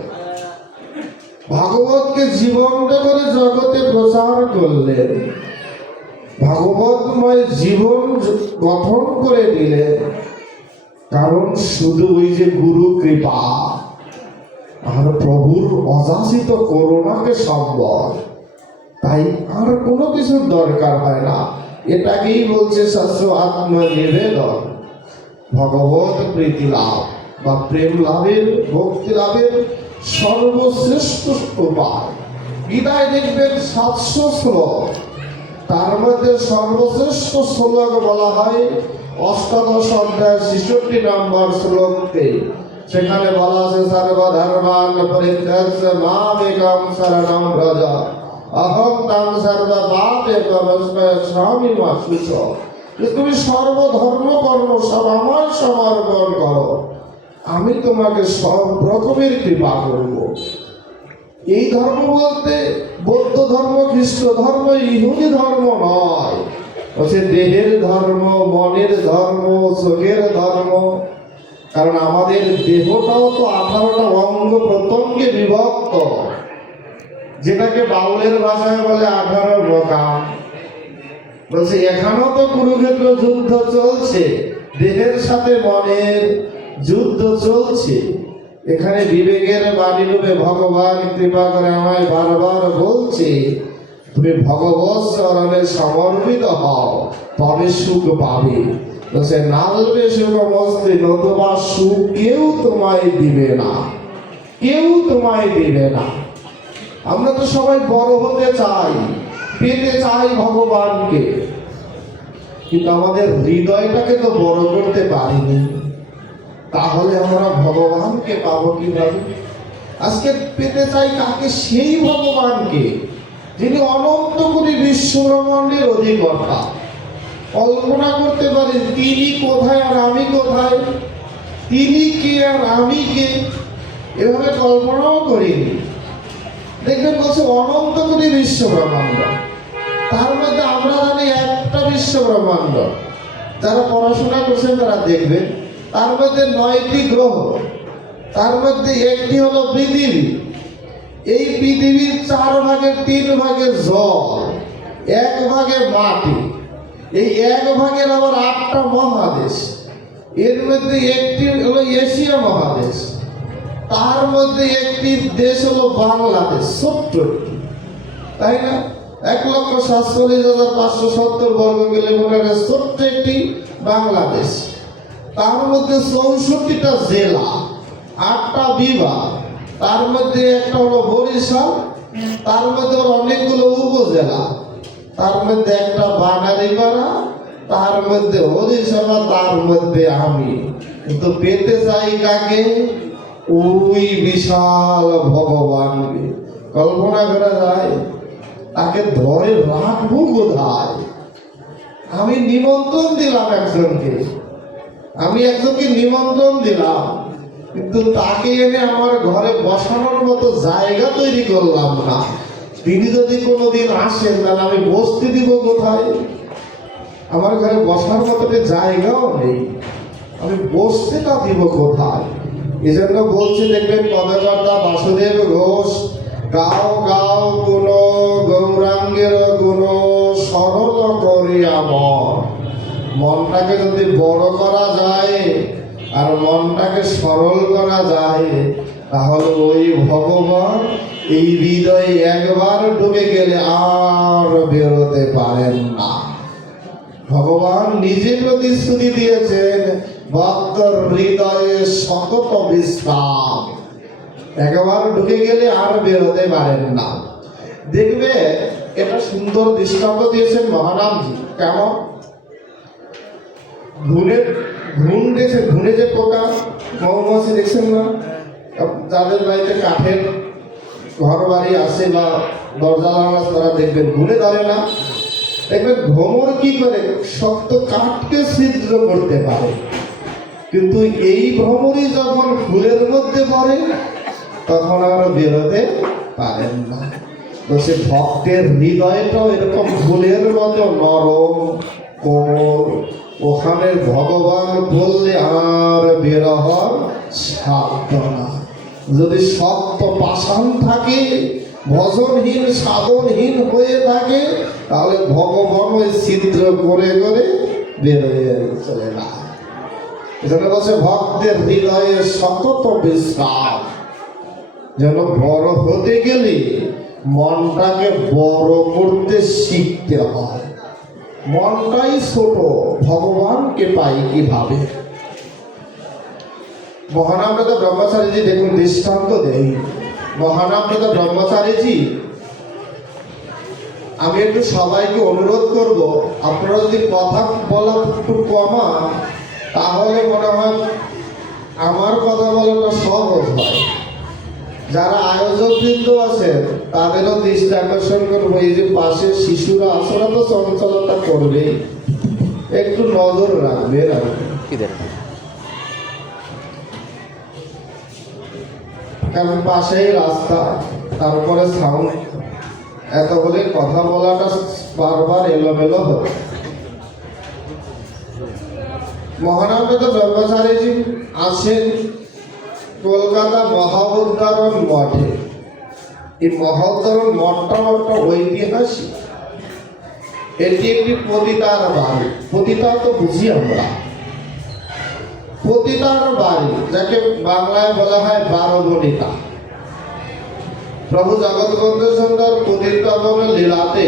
ভাগবতকে জীবন্ত করে জগতে প্রচার করলেন, ভাগবতময় জীবন গঠন করে দিলেন। কারণ শুধু ওই যে গুরু কৃপা আর প্রভুর অযাচিত করুণাকে সম্বল, তাই আর কোনো কিছুর দরকার হয় না। এটাকেই বলছে শাস্ত্র আত্মনিবেদন। ভগবত প্রীতি লাভ বা প্রেম লাভের ভক্তি লাভের সর্বশ্রেষ্ঠ উপায়। গীতায় দেখবেন 700 শ্লোক, তার মধ্যে সর্বশ্রেষ্ঠ শ্লোক বলা হয় অষ্টাদশ অধ্যায় 66 নম্বর শ্লোকতে। সেখানে বলা আছে সর্বধর্মান পরিত্যাজ্য মামেকং শরণং ব্রজ অহং তং সর্বপাপেভ্যো মোক্ষয়িষ্যামি মা শুচ। তুমি সর্বধর্ম কর্ম সব আমায় সমর্পণ করো, আমি তোমাকে সব রকমের কৃপা করব। এই ধর্ম বলতে বৌদ্ধ ধর্ম, খ্রিস্ট ধর্ম, ইহুদি ধর্ম নয়, হচ্ছে দেহের ধর্ম, মনের ধর্ম, চোখের ধর্ম। কারণ আমাদের দেহটাও তো 18টা অঙ্গ প্রত্যঙ্গে বিভক্ত, যেটাকে বাউলের ভাষায় বলে 18 রকাম। বলছে এখানেও তো কুরুক্ষেত্র যুদ্ধ চলছে, দেহের সাথে মনের যুদ্ধ চলছে। এখানে বিবেকের বাণী রূপে ভগবান কৃপা করে আমায় বারবার বলছে, তুমি ভগবৎ চরণে সমর্পিত হও তবে সুখ পাবে। সে নালবে সুখ মস্তি, নতুবা সুখ কেউ তোমায় দিবে না, কেউ তোমায় দিবে না। আমরা তো সবাই বড় হতে চাই, পেতে চাই ভগবানকে, কিন্তু আমাদের হৃদয়টাকে তো বড় করতে পারিনি। তাহলে আমরা ভগবানকে পাবো কিভাবে? আজকে পেতে চাই কাকে? সেই ভগবানকে যিনি অনন্ত কোটি বিশ্বব্রহ্মাণ্ডের অধিকর্তা। কল্পনা করতে পারেন তিনি কোথায় আর আমি কোথায়, তিনি কে আর আমি কে, এভাবে কল্পনাও করিনি। দেখবেন বলছে অনন্ত কোটি বিশ্বব্রহ্মাণ্ড, তার মধ্যে আমরা জানি একটা বিশ্বব্রহ্মাণ্ড। যারা পড়াশোনা করছেন তারা দেখবেন তার মধ্যে 9টি গ্রহ, তার মধ্যে একটি হলো পৃথিবী। এই পৃথিবীর 4 ভাগের 3 ভাগের জল, 1 ভাগে মাটি, এই 1 ভাগের আবার 8টা মহাদেশ। এর মধ্যে একটি হলো এশিয়া মহাদেশ, তার মধ্যে একটি দেশ হলো বাংলাদেশ, ছোট্ট একটি, তাই না? 1,47,570 বর্গ কিলোমিটারের ছোট্ট একটি বাংলাদেশ। তার মধ্যে 64টা জেলা, 8টা বিভাগ, তার মধ্যে একটা হলো বরিশাল, তার মধ্যে অনেকগুলো উপজেলা, তার মধ্যে একটা বানারীপাড়া, তার মধ্যে হরিসভা, তার মধ্যে আমি। কিন্তু পেতে চাই কাকে? ওই বিশাল ভগবানকে। কল্পনা করা যায়? তাকে ধরে রাখবো কোথায়? আমি নিমন্ত্রণ দিলাম একজনকে, নিমন্ত্রণ দিলাম, কিন্তু তাকে এনে আমার ঘরে বসানোর মতো জায়গা তৈরি করলাম না। তিনি যদি কোনোদিন আসেন তাহলে আমি বসতে দিব কোথায়? আমার ঘরে বসার মতো জায়গাও নেই, আমি বসতেটা দিব কোথায়? এজন্য বলছে, দেখবেন পদকর্তা বাসুদেব ঘোষ, গাও গাও গুণ গৌরাঙ্গের গুণ সরল করি আমার। মনটাকে যদি বড় করা যায় আর মনটাকে সরল করা যায়, তাহলে ওই ভগবান এই হৃদয়ে একবার ঢুকে গেলে আর বেরোতে পারেন না। ভগবান নিজে প্রতিশ্রুতি দিয়েছেন, ভক্তর হৃদয়ে সতত বিশ্রাম। একবার ঢুকে গেলে আর বেরোতে পারেন না। দেখবে এটা সুন্দর দৃষ্টান্ত দিয়েছেন মহানামজি। কেমন? ঘুনে যে পোকা, মৌমাছি দেখছেন না? যাদের বাড়িতে কাঠের ঘর বাড়ি আছে বা দরজা জানালা, তারা দেখবেন ঘুনে ধরে না। দেখবেন ভ্রমর কি করে? শক্ত কাঠকে ছিদ্র করতে পারে, কিন্তু এই ভ্রমরই যখন ফুলের মধ্যে পড়ে তখন আর বেরোতে পারেন না। তো সে ভক্তের হৃদয়টাও এরকম ফুলের মতো নরম কোমল, ওখানে ভগবান বললে আর বের হওয়ার সাধ্য না। যদি শক্ত পাষাণ থাকে, ভজনহীন সাধনহীন হয়ে থাকে, তাহলে ভগবান ওই ছিদ্র করে করে বের হয়ে চলে না। এজন্য বলছে ভক্তের হৃদয়ে সতত বিশ্রাম। যেন বড় হতে গেলে মনটাকে বড় করতে শিখতে হয়। মনটাই ছোট, ভগবানকে পাই কিভাবে? মহানামদাতা ব্রহ্মচারীজি দেখুন দৃষ্টান্ত দেই। মহানামদাতা ব্রহ্মচারীজি, আমি একটু সবাইকে অনুরোধ করব, আপনারা যদি কথা বলা একটু কমান, তাহলে মনে হয় আমার কথা বলাটা সহজ হয়। যারা আয়োজক বৃন্দ আছেন তাদেরও দৃষ্টি আকর্ষণ করবো, এই যে পাশে শিশুরা আছে, ওরা তো চঞ্চলতা করবে, একটু নজর রাখবেন। কারণ পাশেই রাস্তা, তারপরে সাউন্ড, এত বলে কথা বলাটা বারবার এলোমেলো হবে। মহানামদাতা ব্রহ্মচারীজি আছেন কলকাতা মহাউদ্ধারণ মঠে। এই মহাউদ্ধারণ মঠটা একটা ঐতিহাসিক, এটি একটি পতিতার বাড়ি। পতিতা তো বুঝি আমরা, পতিতার বাড়ি যাকে বাংলায় বলা হয় 12 বনিতা। প্রভু জগৎবন্ধু সুন্দর পতিতপাবন লীলাতে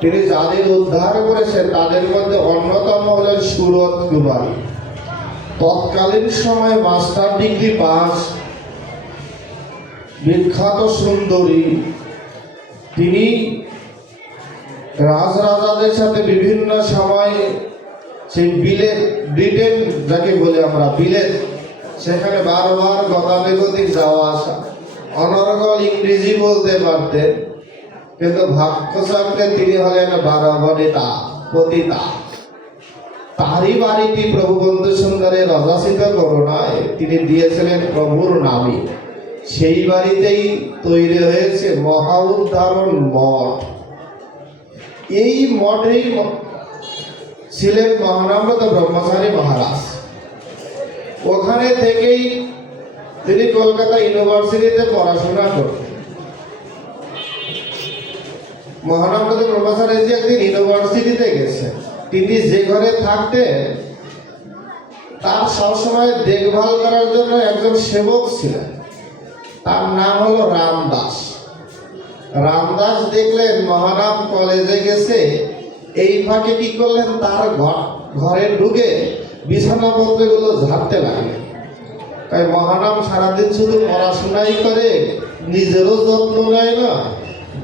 তিনি যাদের উদ্ধার করেছেন তাদের মধ্যে অন্যতম হলেন সুরত কুমারী। তৎকালীন সময়ে মাস্টার ডিগ্রি পাস, বিখ্যাত সুন্দরী। তিনি রাজরাজাদের সাথে বিভিন্ন সময় সেই ব্রিটেন যাকে বলে আমরা বিলেত সেখানে বারবার গতানুগতিক যাওয়া আসা, অনর্গল ইংরেজি বলতে পারতেন, কিন্তু ভাগ্যচক্রে তিনি হলেন বারবনিতা পতিতা। তারই বাড়িটি প্রভু বন্ধু সুন্দরের রজাসিত করুণায় তিনি দিয়েছিলেন প্রভুর নামে। সেই বাড়িতেই তৈরি হয়েছে মহা উদ্ধারণ মঠ। এই মঠেই ছিলেন মহানম্রত ব্রহ্মচারী মহারাজ। ওখানে থেকেই তিনি কলকাতা ইউনিভার্সিটিতে পড়াশোনা করতেন। মহানম্রত ব্রহ্মচারী যে একদিন ইউনিভার্সিটিতে গেছেন, তিনি যে ঘরে থাকতেন তার সবসময় দেখভাল করার জন্য একজন সেবক ছিলেন, তার নাম হলো রামদাস। রামদাস দেখলেন মহানাম কলেজে গেছে, এই ফাঁকে কি করলেন, তার ঘরে ঢুকে বিছানাপত্রগুলো ঝাড়তে লাগলেন। তাই মহানাম সারাদিন শুধু পড়াশোনাই করে, নিজেরও যত্ন নেয় না,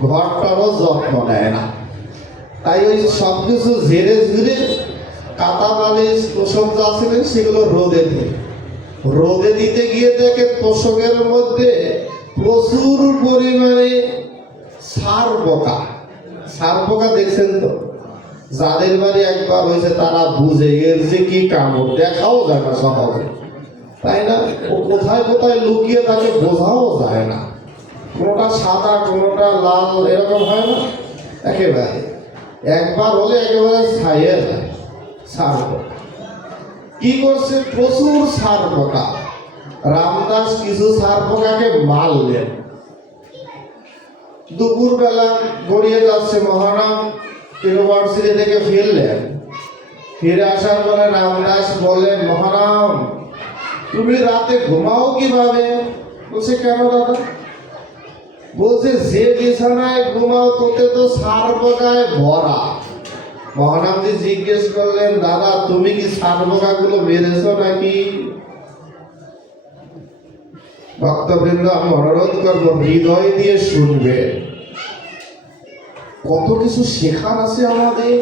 ঘরটারও যত্ন নেয় না। তাই ওই সব কিছু ঝেড়ে ঝুড়ে কাঁথা বালিশ তোষক যা ছিলেন সেগুলো রোদে দিতে গিয়ে দেখে তোষকের মধ্যে প্রচুর পরিমাণে সার পোকা দেখছেন তো? যাদের বাড়ি একবার হয়েছে তারা বুঝে এর যে কি কামড়, দেখাও যায় না সহজে, তাই না? ও কোথায় কোথায় লুকিয়ে তাকে বোঝাও যায় না, কোনোটা সাদা কোনোটা লাল এরকম হয় না, একেবারে একবার হলে একেবারে ছাইয়ে যায় সার পোকা। কি করছে, প্রচুর সার পোকা। রামদাস কিছু সার পোকাকে মারলেন। দুপুর বেলা গড়িয়ে যাচ্ছে, মহানাম ইউনিভার্সিটি থেকে ফিরলেন। ফিরে আসার পরে রামদাস বললেন, মহানাম তুমি রাতে ঘুমাও কিভাবে? বলছে, কেন দাদা? বলছে, যে বিছানায় ঘুমাও তোতে তো সার পোকায় ভরা। মহানামজি জিজ্ঞেস করলেন, দাদা তুমি কি সার পোকাগুলো মেরেছো নাকি? ভক্তবৃন্দ, আমি অনুরোধ করবো হৃদয় দিয়ে শুনবে, কত কিছু শেখার আছে আমাদের।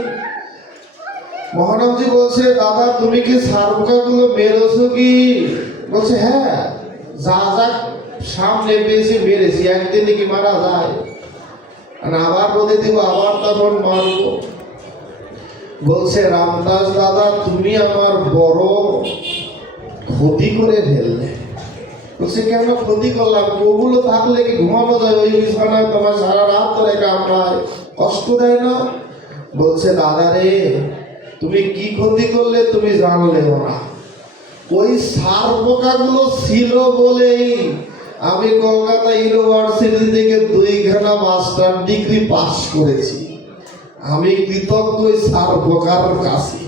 মহানামজি বলছে, দাদা তুমি কি সার পোকাগুলো মেরেছো কি? বলছে, হ্যাঁ, যা যা সামনে পেয়েছি মেরেছি, একদিনে কি মারা যায়? আবার বলে দিব, আবার তখন মারবো। বলছে, রামদাস দাদা তুমি আমার বড় ক্ষতি করে ফেললে। বলছে, কেন ক্ষতি করলাম? ওগুলো থাকলে কি ঘুমানো যায়? ওই বিছানায় তোমার সারা রাত ধরে কামড়ায়, কষ্ট দেয় না? বলছে, দাদা রে তুমি কি ক্ষতি করলে তুমি জানলেও না। ওই সার পোকাগুলো ছিল বলেই আমি কলকাতা ইউনিভার্সিটি থেকে 2খানা মাস্টার ডিগ্রি পাস করেছি। আমি কৃতজ্ঞ সার পোকার কাছে।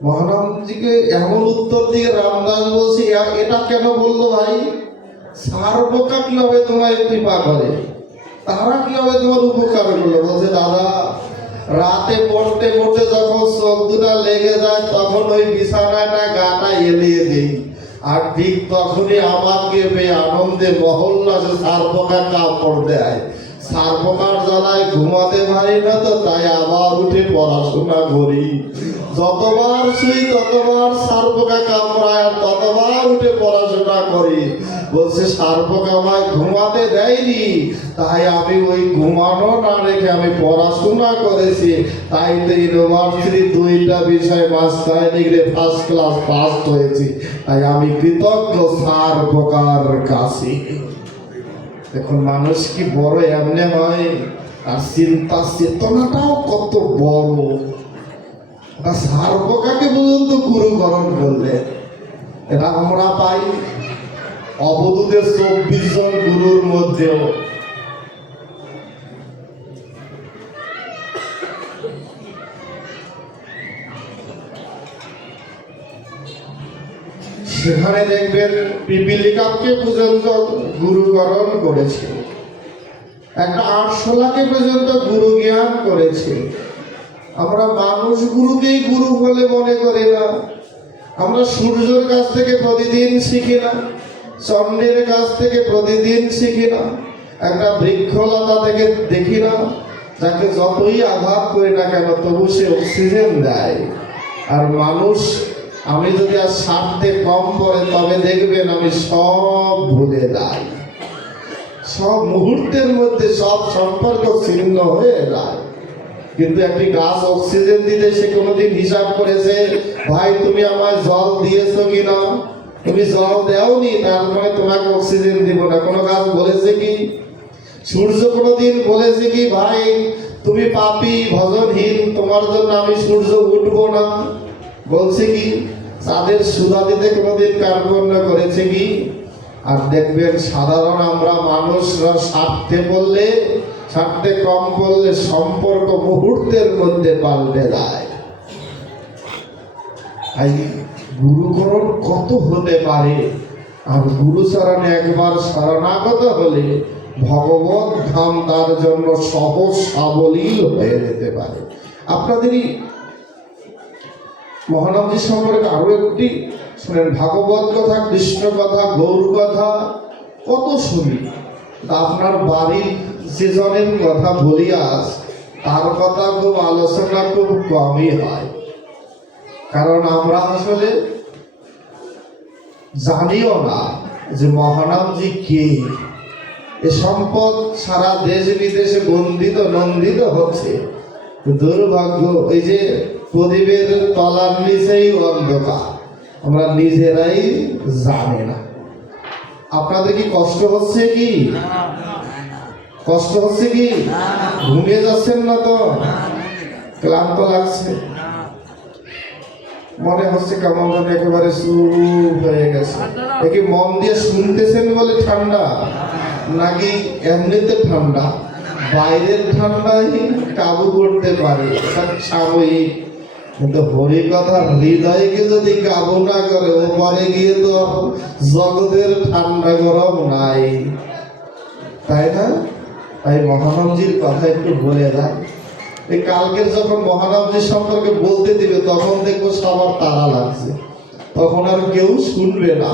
মহানামজিকে এমন উত্তর দিয়ে রামদাস বলছি, এটা কেন বললো ভাই? সার পোকা কিভাবে তোমায় কৃপা করে, তারা কিভাবে তোমার উপকার করলো? বলছে, দাদা রাতে পড়তে পড়তে যখন চোখ দুটা লেগে যায় তখন ওই বিছানাটা গাটা এলিয়ে দিই, আর ঠিক তখনই আমাকে আনন্দে মহল্লাসে সার পোকা কাপড় দেয়। সার পোকার জ্বালায় ঘুমাতে পারি না, তো তাই আবার উঠে পড়াশোনা করি। যতবার শুই ততবার সার পোকা কামড়ায়, আর ততবার উঠে পড়াশোনা করি। বলছে, সার পোকা আমায় ঘুমাতে দেয়নি, তাই আমি ওই ঘুমানো না রেখে আমি পড়াশোনা করেছি। তাই তো ইউনিভার্সিটি 2টা বিষয় master degree first class pass হয়েছি। তাই আমি কৃতজ্ঞ সার পোকার কাছে। এখন মানুষ কি বড় এমনি হয়, আর চিন্তা চেতনাটাও কত বড়। সার পোকাকে পর্যন্ত গুরুকরণ করলে, এটা আমরা পাই অবধূতের 24 জন গুরুর মধ্যেও। সেখানে দেখবেন পিপিলিকাকে পর্যন্ত গুরুকরণ করেছে, একটা আটশোলাকে পর্যন্ত গুরু জ্ঞান করেছে। আমরা মানুষ গুরুকেই গুরু বলে মনে করি না। আমরা সূর্যের কাছ থেকে প্রতিদিন শিখি না, চন্দ্রের কাছ থেকে প্রতিদিন শিখি না, একটা বৃক্ষলতা থেকে দেখি না, যাকে যতই আঘাত করি না কেন তবু সে অক্সিজেন দেয়। আর মানুষ আমি যদি আর স্বার্থে কম পড়ে তবে দেখবেন আমি সব ভুলে যাই, সব মুহূর্তের মধ্যে সব সম্পর্ক ছিন্ন হয়ে যায়। কিন্তু একটি গাছ অক্সিজেন দিতে সে কোনোদিন হিসাব করেছে ভাই তুমি আমায় জল দিয়েছো কিনা? তুমি জল দেওনি, তারপরে তোমাকে অক্সিজেন দিব না। কোনো গাছ বলেছে কি? সূর্য কোনোদিন বলেছে কি ভাই তুমি পাপী ভজনহীন, তোমার জন্য আমি সূর্য উঠবো না? বলছে কি? চাঁদের সুধা দিতে কোনোদিন কার্পণ্য করেছে কি? আর দেখবেন সাধারণ আমরা মানুষরা স্বার্থে পড়লে, স্বার্থে কম পড়লে সম্পর্ক মুহূর্তের মধ্যে পাল্টে যায়। গুরুকরণ কত হতে পারে, আর গুরুচরণে একবার শরণাগত হলে ভগবত ধাম তার জন্য সহজ সাবলীল হয়ে যেতে পারে। আপনাদেরই মহানবজি সম্পর্কে আরো একটি শুনেন, ভাগবত কথা, কৃষ্ণ কথা, গৌর কথা কত শুনি। আপনার বাড়ির যে জনের কথা বলি আজ, তার কথা খুব আলোচনা খুব কমই হয়, কারণ আমরা আসলে জানিও না যে মহানবজি কে। এ সম্পদ সারা দেশ বিদেশে বন্দিত নন্দিত হচ্ছে, দুর্ভাগ্য এই যে প্রদীপের তলার নিচেই অন্ধকার, আমরা নিজেরাই জানি না। আপনাদের কি কষ্ট হচ্ছে? কি কষ্ট হচ্ছে? কি ঘুমিয়ে যাচ্ছেন না তো? ক্লান্ত লাগছে? মনে হচ্ছে কেমন যেন একেবারে চুপ হয়ে গেছে। একে মন দিয়ে শুনতেছেন বলে ঠান্ডা, নাকি এমনিতে ঠান্ডা? বাইরের ঠান্ডাই কাবু করতে পারে সাময়িক, কিন্তু হরি কথা হৃদয়কে যদি কাবু না করে, ওপরে গিয়ে তো জগতের ঠান্ডা গরম নাই, তাই না? তাই মহানবজির কথা একটু বলে যায়। এই কালকের যখন মহানবজির সম্পর্কে বলতে দিবে তখন দেখবো সবার তাড়া লাগছে, তখন আর কেউ শুনবে না।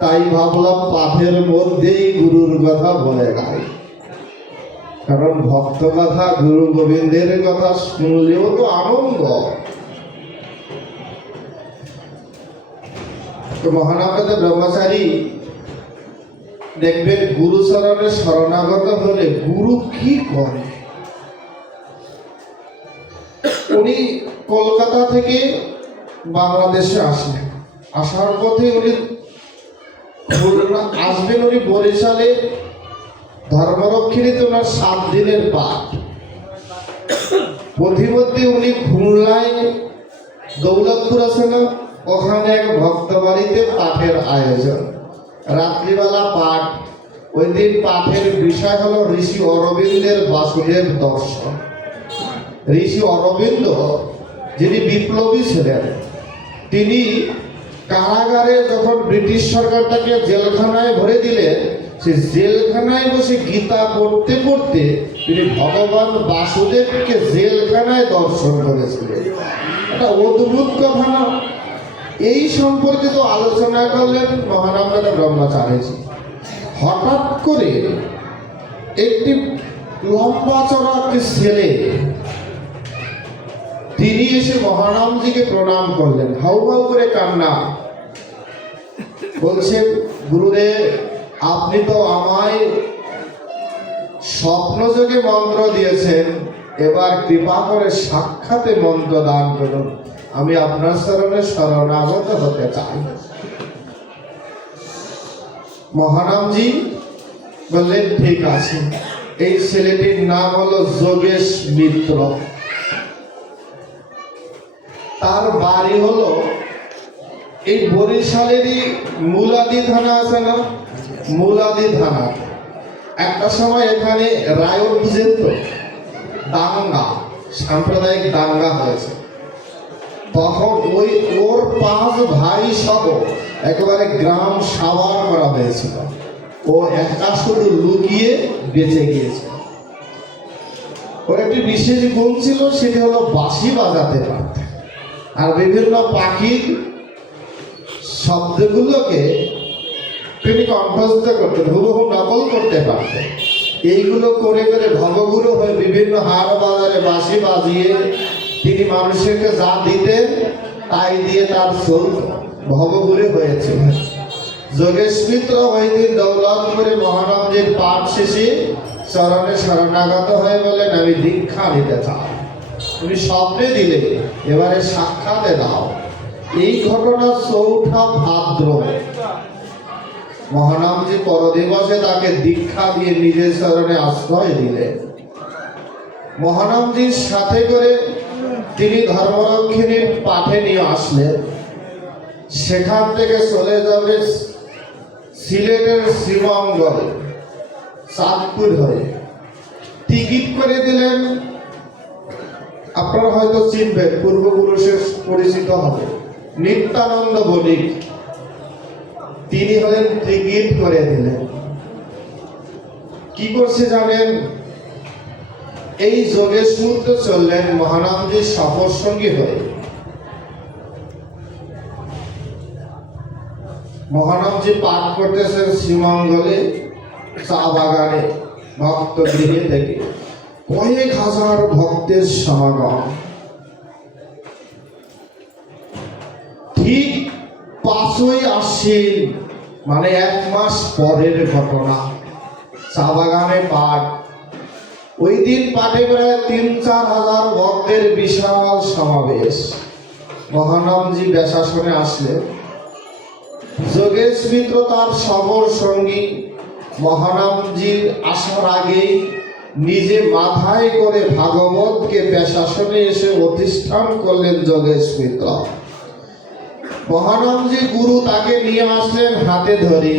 তাই ভাবলাম পাঠের মধ্যেই গুরুর কথা বলে যায়, কারণ ভক্ত কথা, গুরু গোবিন্দের কথা শুনলেও তো আনন্দ। তো মহানবদ ব্রহ্মচারী দেখবেন গুরুচরণে শরণাগত হলে গুরু কি করে। উনি কলকাতা থেকে বাংলাদেশে আসেন, আসার পথে উনি আসবেন উনি বরিশালে ধর্মরক্ষিণীতে ওনার 7 দিনের পাঠ। প্রতিমধ্যে উনি খুলনায় দৌলতপুর আছে না, ওখানে এক ভক্ত বাড়িতে পাঠের আয়োজন, রাত্রিবেলা পাঠ। ওই দিন পাঠের বিষয় হলো ঋষি অরবিন্দের বাসুদেব দর্শন। ঋষি অরবিন্দ যিনি বিপ্লবী ছিলেন, তিনি কারাগারে যখন ব্রিটিশ সরকার তাকে জেলখানায় ভরে দিলেন, সে জেলখানায় বসে গীতা পড়তে পড়তে তিনি ভগবান বাসুদেবকে জেলখানায় দর্শন করেছিলেন। একটা অদ্ভুত কথা না? এই সম্পর্কে তো আলোচনা করলেন মহানবদ ব্রহ্মচারীজি। হঠাৎ করে একটি লম্বা চড়া একটি ছেলে তিনি এসে মহানবজিকে প্রণাম করলেন, হাউ হাউ করে কান্না। বলছেন, গুরুদেব আপনি তো আমায় স্বপ্নযোগে মন্ত্র দিয়েছেন, এবার কৃপা করে সাক্ষাতে মন্ত্র দান করুন, আমি আপনার চরণে শরণাগত হতে চাই। মহানবজি বললেন ঠিক আছে। এই ছেলেটির নাম হলো যোগেশ মিত্র। তার বাড়ি হলো এই বরিশালেরই মুলাদি থানা আছে না, মুলাদি থানা। একটা সময় এখানে রায়ত বুঝেন তো, দাঙ্গা, সাম্প্রদায়িক দাঙ্গা হয়েছে। তখন ওই ওর 5 ভাই সহ একেবারে গ্রাম সাবার করা হয়েছিল। ও একা শুধু লুকিয়ে বেঁচে গিয়েছে। ওর একটি বিশেষ গুণ ছিল, সেটি হলো বাঁশি বাজাতে পারত, আর বিভিন্ন পাখির শব্দগুলোকে তিনি কণ্ঠস্থ করতেন, হুবহু নকল করতে পারতেন। এইগুলো করে করে ভবগুরু হয়ে বিভিন্ন হাট বাজারে বাঁশি বাজিয়ে তিনি মানুষকে যা দিতেন তাই দিয়ে তার চোখ ভবঘুরে হয়েছে। যোগেশ মিত্র ওই দিন দৌলতপুরে মহানন্দজির পাঠ শেষে চরণে শরণাগত হয়ে বলেন, আমি দীক্ষা নিতে চাই। তুমি স্বপ্নে দিলে, এবারে সাক্ষাতে দাও। এই ঘটনা 4ঠা ভাদ্র। মহানামজি পরদিবসে তাকে দীক্ষা দিয়ে নিজের চরণে আশ্রয় দিলেন। মহানামজির সাথে করে তিনি ধর্মরক্ষিণীর পাঠে নিয়ে আসলেন। সেখান থেকে চলে যাবে সিলেটের শ্রীমঙ্গল চাঁদপুর হয়ে। টিকিট করে দিলেন, আপনারা হয়তো চিনবেন, পূর্বপুরুষের পরিচিত হবে, নিত্যানন্দ বণিক। তিনি হলেন টিকিট করে দিলেন। কি করছে জানেন? এই যোগেশ মিত্র চললেন মহানামজির সফর সঙ্গী হয়ে। মহানামজি পাঠ করতেছেন শ্রীমঙ্গলে চা বাগানে ভক্ত গৃহে থেকে কয়েক হাজার ভক্তের সমাগম। ঠিক 5ই আশ্বিন মানে 1 মাস পরের ঘটনা। চা বাগানে পাঠ। ওই দিন পাঠে প্রায় 3-4 হাজার ভক্তের বিশাল সমাবেশ। মহানামজি বেশাসনে আসলেন। যোগেশ মিত্র তার সফর সঙ্গী মহানামজির আসার আগেই নিজে মাথায় করে ভাগবতকে বেশাসনে এসে অধিষ্ঠান করলেন যোগেশ মিত্র। মহানামজি গুরু তাকে নিয়ে আসলেন হাতে ধরে,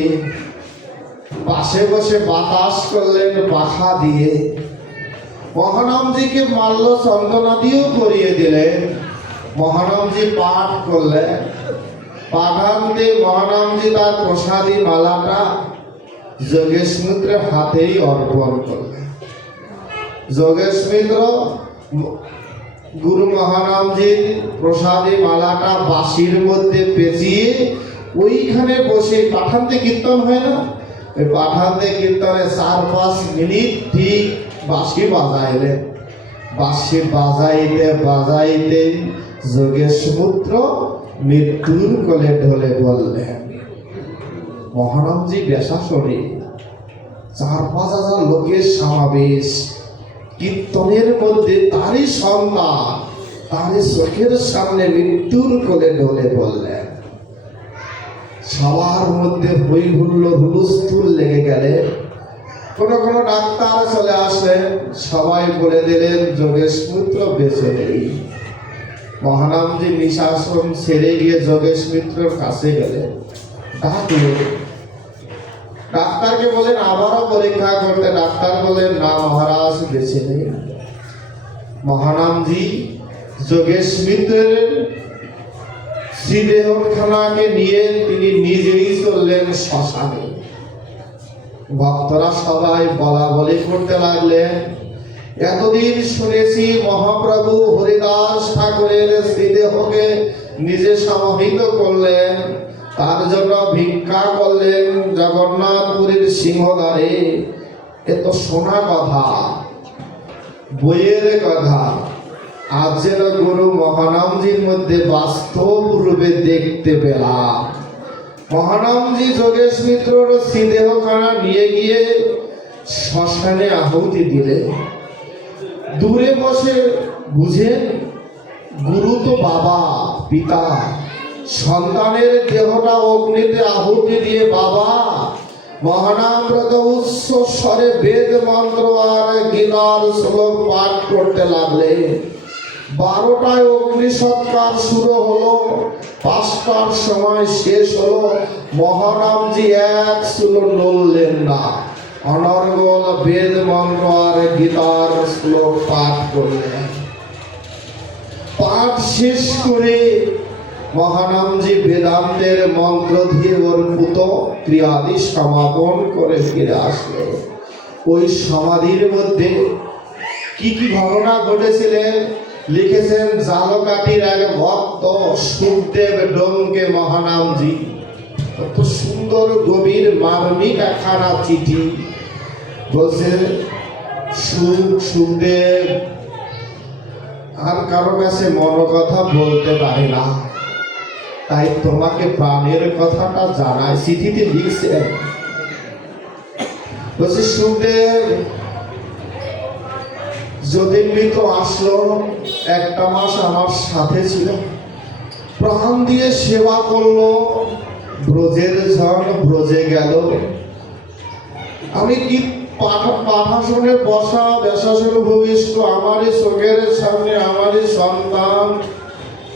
পাশে বসে বাতাস করলেন পাখা দিয়ে। মহানামজিকে মাল্য চন্দনাদিও করিয়ে দিলেন। মহানামজি পাঠ করলেন। পাঠান্তে মহানামজি তার প্রসাদী মালাটা যোগেশ মিত্রের হাতেই অর্পণ করলেন। যোগেশ মিত্র গুরু মহানামজির প্রসাদী মালাটা বাঁশির মধ্যে পেঁচিয়ে ওইখানে বসে, পাঠান্তে কীর্তন হয় না, ওই পাঠান্তে কীর্তনে 4-5 মিনিট ঠিক বাঁশি বাজাইলেন। বাঁশি বাজাইতে বাজাইতে যোগেশ মিত্র মৃত্যুর কোলে ঢলে বললেন। মহানামজি বেশাসনে 4-5 হাজার লোকের সমাবেশ, কীর্তনের মধ্যে তারই সন্তান তারই চোখের সামনে মৃত্যুর কোলে ঢলে বললেন। সবার মধ্যে হই হুল্লোড় হুলস্থুল লেগে গেলে। কোনো কোনো ডাক্তার চলে আসলেন, সবাই বলে দিলেন যোগেশ মিত্র বেঁচে নেই। মহানামজি নিঃশ্বাসন ছেড়ে গিয়ে যোগেশ মিত্রের কাছে গেলেন, ডাকলেন। ডাক্তারকে বলেন আবারও পরীক্ষা করতে। ডাক্তার বলেন না মহারাজ, বেঁচে নেই। মহানামজি যোগেশ মিত্রের শ্রীদেহখানাকে নিয়ে তিনি নিজেই চললেন শ্মশানে। ভক্তরা সবাই বলা বলি করতে লাগলেন, এতদিন শুনেছি মহাপ্রভু হরিদাস ঠাকুরের শ্রীদেহকে নিজে সমাহিত করলেন, তার জন্য ভিক্ষা করলেন জগন্নাথপুরীর সিংহদ্বারে। এ তো শোনা কথা, বইয়ের কথা। আজ যেন গুরু মহানামজির মধ্যে বাস্তব রূপে দেখতে পেলাম। মহানামজি যোগেশ মিত্রর শ্রীদেহখানা নিয়ে গিয়ে শ্মশানে আহুতি দিলে। দূরে বসে বুঝেন, গুরু তো বাবা পিতা, সন্তানের দেহটা অগ্নিতে আহুতি দিয়ে বাবা মহানামব্রত উচ্চ স্বরে বেদ মন্ত্র আর গীতার শ্লোক পাঠ করতে লাগলে। 12টায় অগ্নি সৎকার শুরু হলো, 5টার সময় শেষ হলো। মহানামজি এক চুলো নড়লেন না, অনর্গল বেদ মন্ত্র আর গীতার শ্লোক পাঠ করলেন। পাঠ শেষ করে মহানামজি বেদান্তের মন্ত্র দিয়ে অর্পিত ক্রিয়াদি সমাপন করে ফিরে আসলে। ওই সমাধির মধ্যে কি কি ঘটনা ঘটেছিলেন লিখেছেন জালকাঠির এক ভক্ত সুখদেব ডোমকে মহানামজি। কত সুন্দর গভীর মার্মিক একখানা চিঠি। বলছে, সুখদেব আর কারো কাছে মন কথা বলতে পারি না, তাই তোমাকে প্রাণের কথাটা জানাই। চিঠিতে লিখছেন, বলছে সুখদেব যতীন মিত্র আসলো, একটা মাস আমার সাথে ছিল, প্রাণ দিয়ে সেবা করলো, ব্রজের জন ব্রজে গেল। আমি কি পাঠাশনে বসা বেশাসনে ভূমিষ্ঠ আমারই চোখের সামনে আমারই সন্তান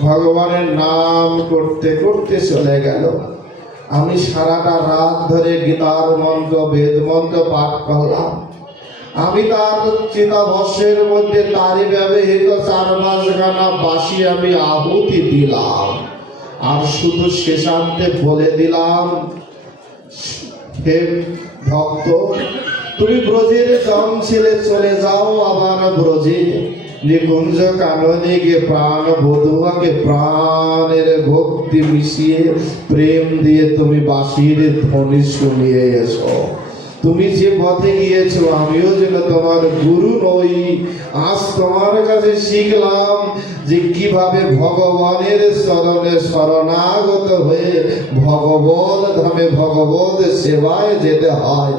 ভগবানের নাম করতে করতে চলে গেল। আমি সারাটা রাত ধরে গীতার মন্ত্র বেদ মন্ত্র পাঠ করলাম। আমি তার চিতাভস্যের মধ্যে তারই ব্যবহৃত 4-5 খানা বাঁশি আমি আহুতি দিলাম, আর শুধু শেষান্তে বলে দিলাম, হে ভক্ত, তুমি ব্রজের জন ছেলে চলে যাও আবার ব্রজে। নিকুঞ্জ কাননীকে প্রাণ বধুয়াকে প্রাণের ভক্তি মিশিয়ে প্রেম দিয়ে তুমি বাঁশির ধ্বনি শুনিয়ে এসো। তুমি যে পথে গিয়েছো আমিও যেন তোমার গুরু নই, আজ তোমার কাছে শিখলাম যে কিভাবে ভগবানের চরণে শরণাগত হয়ে ভগবত ধামে ভগবত সেবায় যেতে হয়।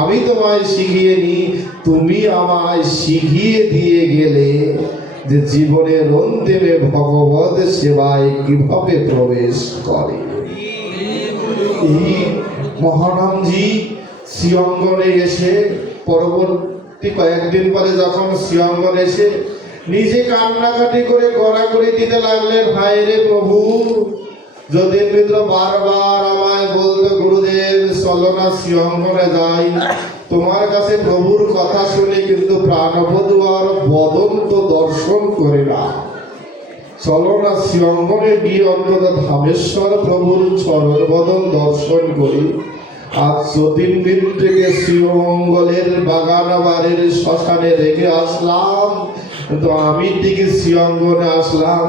আমি তোমায় শিখিয়ে নি, তুমি আমায় শিখিয়ে দিয়ে গেলে যে জীবনের অন্তিমে ভগবত সেবায় কিভাবে প্রবেশ করে। মহারামজি শ্রীঅঙ্গনে এসে পরবর্তী কয়েকদিন পরে যখন শ্রীঅঙ্গনে এসে নিজে কান্নাকাটি করে গড়াগড়ি দিতে লাগলেন, হায় রে প্রভু, যতীন মিত্র বারবার আমায় বলতো, গুরুদেব চলো না শ্রীঅঙ্গনে যাই, তোমার কাছে প্রভুর কথা শুনে কিন্তু প্রাণবধূ আর বদন তো দর্শন করে না, চলো না শ্রীঅঙ্গনে গিয়ে অন্তত ধামেশ্বর প্রভুর চরণ বদন দর্শন করি। আজ যতীন মিত্রকে শ্রীমঙ্গলের বাগান বাড়ির শ্মশানে রেখে আসলাম, কিন্তু আমি ঠিক শ্রীঅঙ্গনে আসলাম।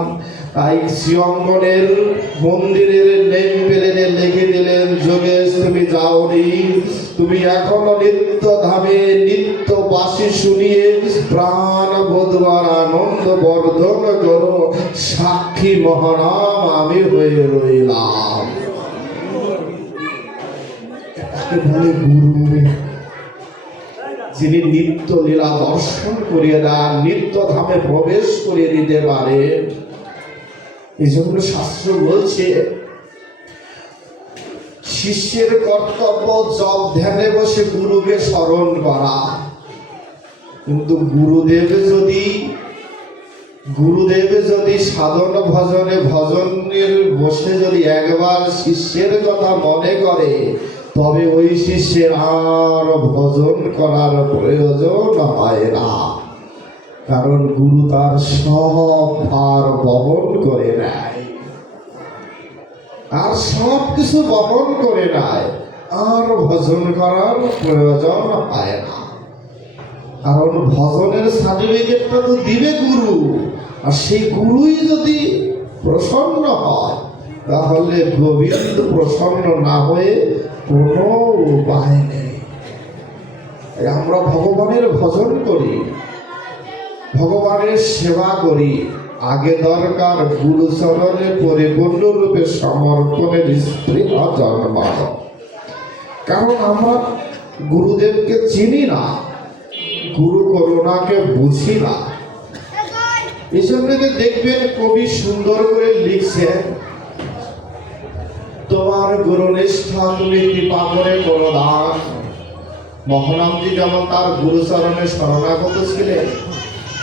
তাই শ্রীঅঙ্গনের মন্দিরের নেম প্লেটে লিখে দিলেন, যোগেশ তুমি যাওনি, তুমি এখনো নিত্য ধামে নিত্য বাসি শুনিয়ে প্রাণ বোধবার আনন্দ বর্ধন করো, সাক্ষী মহানাম আমি হয়ে রইলাম। বলে গুরু, যিনি নিত্য লীলা দর্শন করিয়ে দেন, নিত্য ধামে প্রবেশ করিয়ে দিতে পারে। এই জন্য শাস্ত্র বলছে শিষ্যের কর্তব্য জপ ধ্যানে বসে গুরুকে স্মরণ করা। কিন্তু গুরুদেব যদি সাধন ভজনের বসে যদি একবার শিষ্যের কথা মনে করে, তবে ওই শিষ্যের আর ভজন করার প্রয়োজন হয় না, কারণ গুরু তার সব ভার বহন করে নেয়, আর সব কিছু বহন করে নেয়, আর ভজন করার প্রয়োজন হয় না। কারণ ভজনের সার্টিফিকেটটা তো দিবে গুরু, আর সেই গুরুই যদি প্রসন্ন হয়, তাহলে গোবিন্দ প্রসন্ন না হয়ে কোনো উপায় নেই। আমরা ভগবানের ভজন করি, ভগবানের সেবা করি, আগে দরকার গুরুচরণে পরিপূর্ণ রূপে সমর্পণের স্পৃহা জন্মানো। কারণ আমরা গুরুদেবকে চিনি না, গুরু করুণাকে বুঝি না। এই জন্য দেখবেন কবি সুন্দর করে লিখছেন, তোমার গুরুনিষ্ঠা তুমি কৃপা করে করো দান। মহারামজি যেমন তার গুরুচরণে শরণাগত ছিলেন,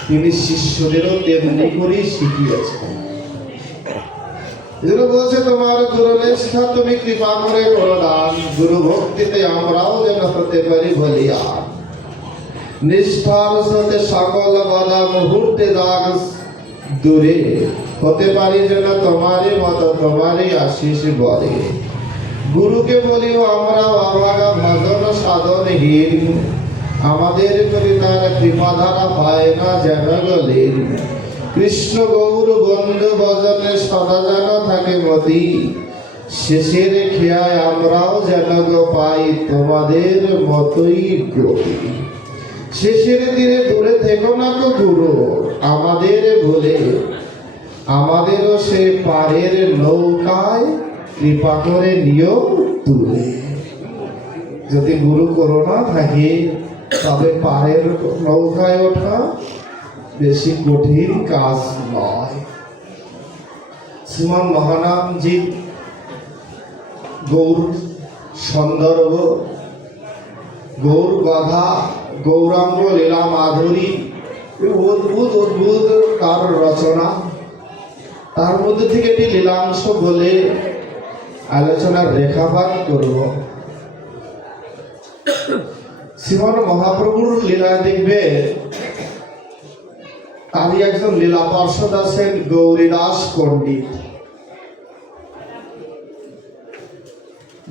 তিনি শিষ্যদেরও তেমনি করেই শিখিয়েছেন। এজন্য বলছে, তোমার গুরুনিষ্ঠা তুমি কৃপা করে করো দান, গুরু ভক্তিতে আমরাও যেন হতে পারি বলিয়ান। নিষ্ঠার সাথে সকল বাধা মুহূর্তে দাগ দূরে হতে পারি যেন তোমারই মতো তোমারই আশিস বলে। গুরুকে বলিও আমরা অভাগা ভজন সাধনহীন, আমাদের করি তার কৃপাধারা হয় না যেন গলিন। কৃষ্ণ গৌর বন্ধু ভজনে সদা যেন থাকে মতি, শেষের খেয়ায় আমরাও যেন গো পাই তোমাদের মতোই গতি। শেষের দিনে দূরে থেকো না গো গুরু আমাদের ভুলে, আমাদেরও সে পারের নৌকায় কৃপা করে নিও তুলে। যদি গুরু করোনা থাকে তবে পারের নৌকায় ওঠা বেশি কঠিন কাজ নয়। শ্রীমান মহানামজি গৌর সন্দর্ভ, গৌর গাথা, গৌরাঙ্গ লীলা মাধুরী, অদ্ভুত অদ্ভুত তার রচনা। তার মধ্যে থেকে একটি লীলাংশ বলে আলোচনার রেখাপাত করব। শ্রীমান মহাপ্রভুর লীলা দেখবে, তারই একজন লীলা পার্ষদ আছেন গৌরীদাস পণ্ডিত।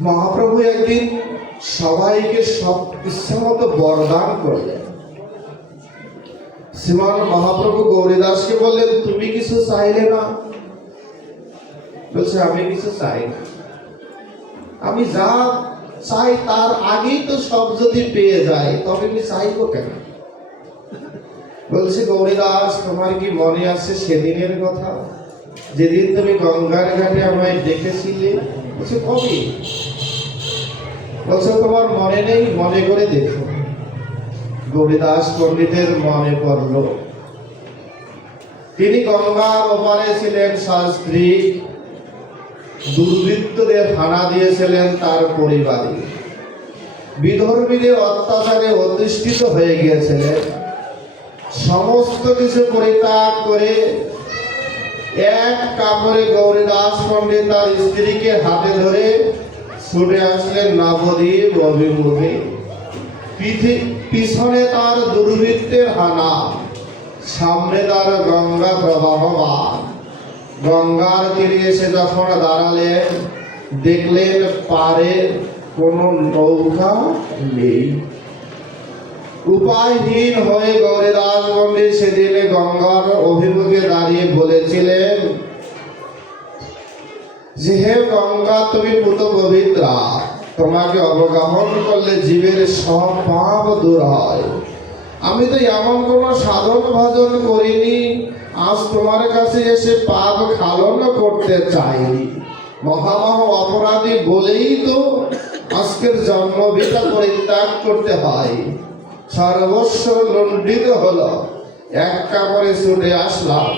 মহাপ্রভু একদিন সবাইকে সব ইচ্ছা মতো বরদান করলেন। শ্রীমান মহাপ্রভু গৌরীদাসকে বললেন, তুমি কিছু চাইলে না? বলছে, আমি কিছু চাই না। আমি যা চাই তার আগেই তো সব যদি পেয়ে যায় তবে আমি চাইবো কেন? বলছে, গৌরীদাস, তোমার কি মনে আছে সেদিনের কথা, যেদিন তুমি গঙ্গার ঘাটে আমায় দেখেছিলে? বলছে, কবে? বলছে, তোমার মনে নেই? মনে করে দেখো। গৌরীদাস পণ্ডিতের মনে পড়ল। তিনি গঙ্গার ওপারে ছিলেন শাস্ত্রী, দুর্বৃত্তদের হানা দিয়েছিলেন তার পরিবারে, বিধর্মীদের অত্যাচারে অধিষ্ঠিত হয়ে গিয়েছিলেন। সমস্ত কিছু পরিত্যাগ করে এক কাপড়ে গৌরীদাস পণ্ডিত তার স্ত্রীকে হাতে ধরে ছুটে আসলেন নবদ্বীপ অভিমুখে। পিছনে তার দুর্বৃত্তের হানা, সামনে তার গঙ্গা প্রবাহমান। গঙ্গার তীরে এসে যখন দাঁড়ালেন, দেখলেন পারে কোনো নৌকা নেই। উপায়হীন হয়ে গৌরীদাস পণ্ডিত সেদিন গঙ্গার অভিমুখে দাঁড়িয়ে বলেছিলেন যে, হে গঙ্গা, তুমি পুত পবিত্রা, তোমাকে অবগাহন করলে জীবের সব পাপ দূর হয়। আমি তো এমন কোন সাধন ভজন করিনি, আজ তোমার কাছে এসে পাপ খালন করতে চাইনি। মহামহ অপরাধী বলেই তো আজকের জন্মভিটা পরিত্যাগ করতে হয়। সর্বস্ব লুণ্ঠিত হলো, এক কাপড়ে ছুটে আসলাম।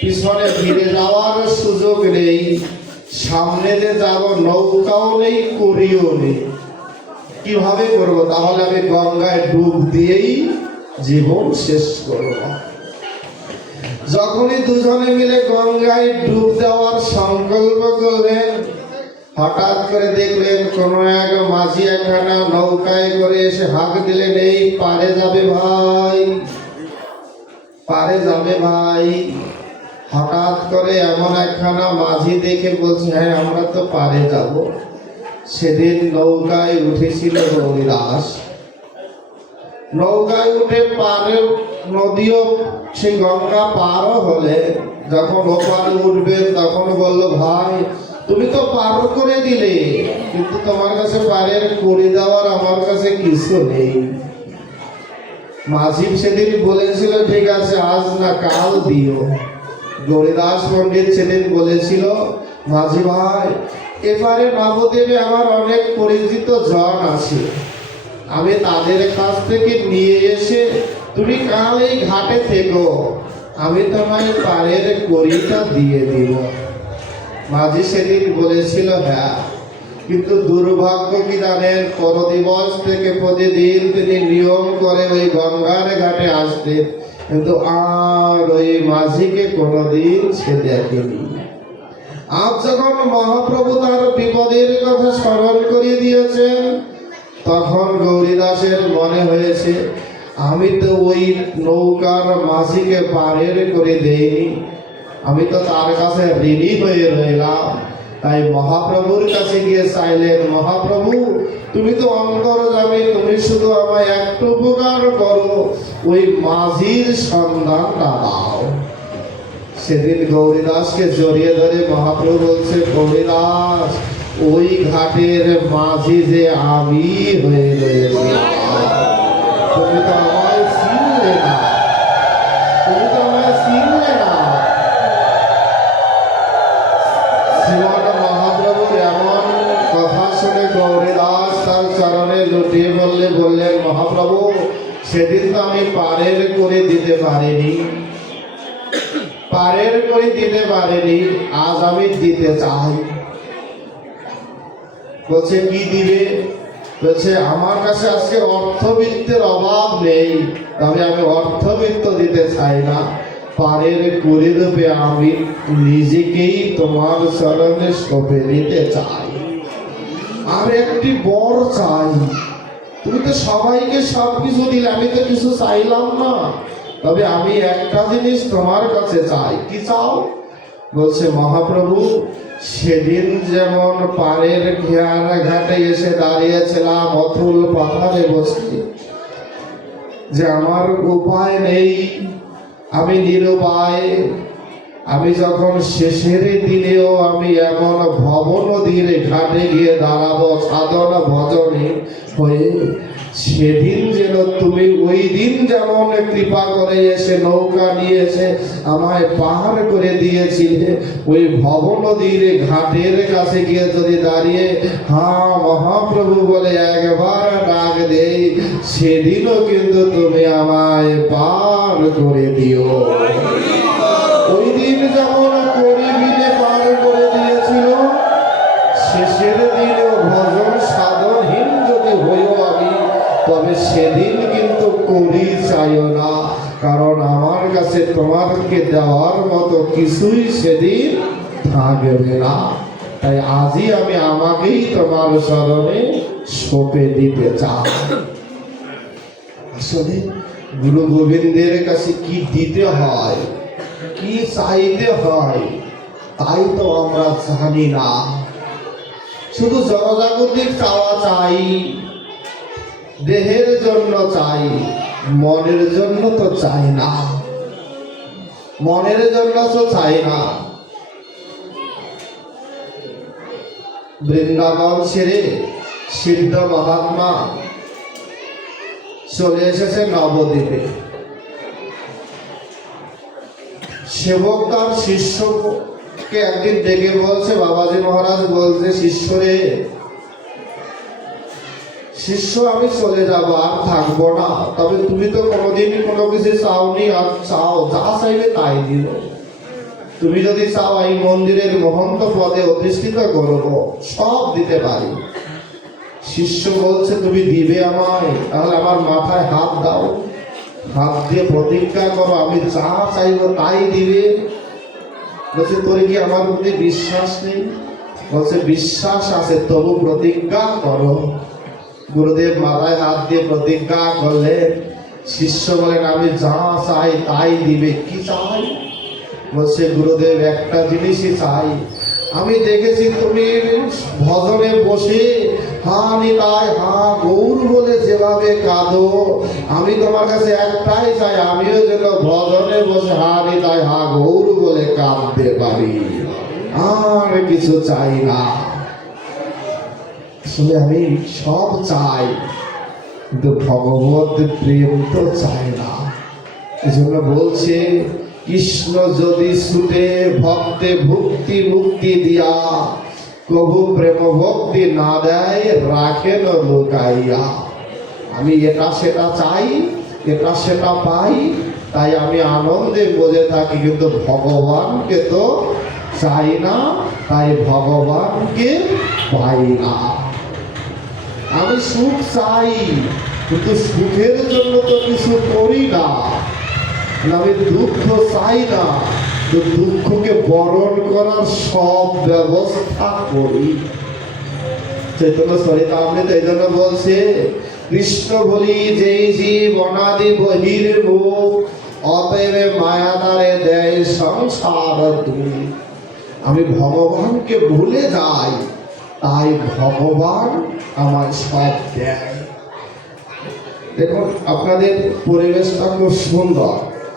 পিছনে ফিরে যাওয়ার সুযোগ নেই, সামনে যে যাব নৌকাও নেই, করিও নেই। কিভাবে করব? তাহলে আমি গঙ্গায় ডুব দিয়েই জীবন শেষ করব। যখনই দুজনে মিলে গঙ্গায় ডুব দেওয়ার সংকল্প করলেন, হঠাৎ করে দেখলেন কোন এক মাঝি একখানা নৌকায় করে এসে হাঁক দিলেন, এই পারে যাবে ভাই, পারে যাবে ভাই। হঠাৎ করে এমন একখানা মাঝি দেখে বলছে, হ্যাঁ, আমরা তো পারে যাব। সেদিন নৌকায় উঠেছিল গৌরীদাস। নৌকায় উঠে পারে নদীও সেই গঙ্গা পারও হলে, যখন ওপারে উঠবেন তখন বলল, ভাই, তুমি তো পার করে দিলে, কিন্তু তোমার কাছে পারের করে দেওয়ার আমার কাছে কিছু নেই। মাঝি সেদিন বলেছিল, ঠিক আছে, আজ না কাল দিও। গৌরীদাস পণ্ডিত সেদিন বলেছিল, মাঝি ভাই, এবারে নবদ্বীপে আমার অনেক পরিচিত জন আছে, আমি তাদের কাছ থেকে নিয়ে এসে তুমি কাল এই ঘাটে থেকো, আমি তোমায় পারের কড়িটা দিয়ে দিব। মাঝি সেদিন বলেছিল, হ্যাঁ, কিন্তু দুর্ভাগ্য কি জানেন, পরদিবস থেকে প্রতিদিন তিনি নিয়ম করে ওই গঙ্গার ঘাটে আসতেন, কিন্তু আর ওই মাঝিকে কোনোদিন সে দেখেনি। আজ যখন মহাপ্রভু তার বিপদের কথা স্মরণ করিয়ে দিয়েছেন, তখন গৌরীদাসের মনে হয়েছে, আমি তো ওই নৌকার মাঝিকে পারের করে দেইনি, আমি তো তার কাছে ঋণী হয়ে রইলাম। তাই মহাপ্রভুর কাছে গিয়ে চাইলেন, মহাপ্রভু, তুমি তো অন্তর্যামী, তুমি শুধু আমায় একটু উপকার করো, ওই মাঝির সন্ধানটা দাও। সেদিন গৌরীদাসকে জড়িয়ে ধরে মহাপ্রভু বলছে, গৌরীদাস, ওই ঘাটের মাঝি যে আমি হয়ে রয়েছি। তুমি তো আমায় চিনলে না, তুমি তো আমায় চিনলে না। সেদিন তো আমি পারের করে দিতে পারিনি, পারের করে দিতে পারিনি, আজ আমি দিতে চাই। বলছে কি দিবে? বলছে আমার কাছে আজকে অর্থবিত্তের অভাব নেই, তবে আমি অর্থবিত্ত দিতে চাই না, পারের করে দেবে আমি নিজেকেই তোমার চরণে সঁপে দিতে চাই। আর একটি বর চাই। তুমি তো সবাইকে সবকিছু দিলে, আমি তো কিছু চাইলাম না, তবে আমি একটা জিনিস তোমার কাছে চাই। কি চাও? বলছে মহাপ্রভু, সেদিন যেমন পারের ঘেয়ারা ঘাটে এসে দাঁড়িয়েছিলাম অতুল পাথারে বসে, যে আমার উপায় নেই, আমি নিরুপায়, আমি যখন শেষের দিনেও আমি এমন ভব নদীর ঘাটে গিয়ে দাঁড়াবো সাধন ভজনে হয়ে, সেদিন যেন তুমি ওই দিন যেমন কৃপা করে এসে নৌকা নিয়ে এসে আমায় পাহাড় করে দিয়েছিলে, ওই ভব নদীর ঘাটের কাছে গিয়ে যদি দাঁড়িয়ে হ্যাঁ মহাপ্রভু বলে একবার ডাক দেই, সেদিনও কিন্তু তুমি আমায় পার করে দিও। ওই দিন যেমন করিবিনে পার করে দিয়েছিল, শেষের দিনেও ভজন সাধনহীন যদি হইও আমি, তবে সেদিন কিন্তু করি চাইও না, কারণ আমার কাছে তোমাকে দেওয়ার মতো কিছুই সেদিন থাকবে না। তাই আজই আমি আমাকেই তোমার চরণে সঁপে দিতে চাই। আসলে গুরু গোবিন্দের কাছে কি দিতে হয়, কি চাইতে হয়, তাই তো আমরা জানি না। শুধু জনজাগতিক চাওয়া চাই, দেহের জন্য চাই, মনের জন্য তো চাই না, মনের জন্য তো চাই না। বৃন্দাবন ছেড়ে সিদ্ধ মহাত্মা চলে এসেছে নবদ্বীপে। সেবক তার শিষ্যকে একদিন ডেকে বলছে, বাবাজি মহারাজ বলছে, শিষ্যরে, শিষ্য আমি চলে যাব, আর থাকবো না, তবে তুমি তো কোনোদিনই কোনো কিছু চাওনি, আর চাও, যা চাইবে তাই দিল। তুমি যদি চাও এই মন্দিরের মহন্ত পদে অধিষ্ঠিত করব, সব দিতে পারি। শিষ্য বলছে, তুমি দিবে আমায়? তাহলে আমার মাথায় হাত দাও, হাত দিয়ে প্রতিজ্ঞা করো, আমি যা চাইবো তাই দিবে। বলছে, তোর কি আমার প্রতি বিশ্বাস নেই? বলছে, বিশ্বাস আছে, তবু প্রতিজ্ঞা করো। গুরুদেব মাথায় হাত দিয়ে প্রতিজ্ঞা করলেন। শিষ্য বলেন, আমি যা চাই তাই দিবে। কি চাই? বলছে, গুরুদেব একটা জিনিসই চাই, আমি দেখেছি তুমি ভজনে বসে হা নিতাই হা গৌর বলে যেভাবে কাঁদো, আমি তোমার কাছে একটাই চাই, আমিও যেন ভজনে বসে হা নিতাই হা গৌর বলে কাঁদতে পারি, আর কিছু চাই না। আসলে আমি সব চাই, কিন্তু ভগবত প্রেম তো চাই না। এজন্য বলছে, কৃষ্ণ যদি ছুটে ভক্তে ভক্তি মুক্তি দিয়া, কবু প্রেম ভক্তি না দেয় রাখেন লুকাইয়া। আমি এটা সেটা চাই, এটা সেটা পাই, তাই আমি আনন্দে বসে থাকি, কিন্তু ভগবানকে তো চাই না, তাই ভগবানকে পাই না। আমি সুখ চাই, কিন্তু সুখের জন্য তো কিছু করি না। আমি দুঃখ চাই না, তো দুঃখকে বরণ করার সব ব্যবস্থা করি। চৈতন্য চরিতামৃত এই জন্য বলছে, কৃষ্ণ বলি যেই জীব অনাদি বহির মুখ, অতএব মায়াদারে দেয় সংসার দুঃখ। আমি ভগবানকে ভুলে যাই, তাই ভগবান আমার সব দেয়। দেখুন, আপনাদের পরিবেশটা খুব সুন্দর,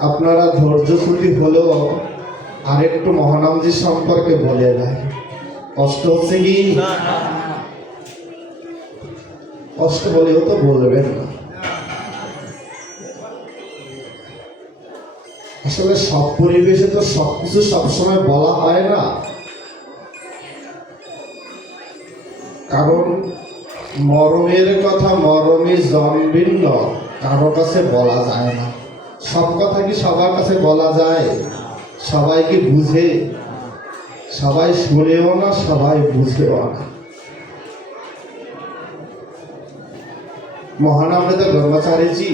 আপনারা ধৈর্যচ্যুতি হলেও আরেকটু মহানামজি সম্পর্কে বলে দেয়। কষ্ট হচ্ছে কি? কষ্ট বলেও তো বলবেন না। আসলে সব পরিবেশে তো সবকিছু সবসময় বলা হয় না, কারণ মরমের কথা মরমে জন্মিন্ন, কারো কাছে বলা যায় না। সব কথা কি সবার কাছে বলা যায়? সবাই কি বুঝে? সবাই শুনেও না, সবাই বুঝেও না। মহানামৃত ব্রহ্মচারীজি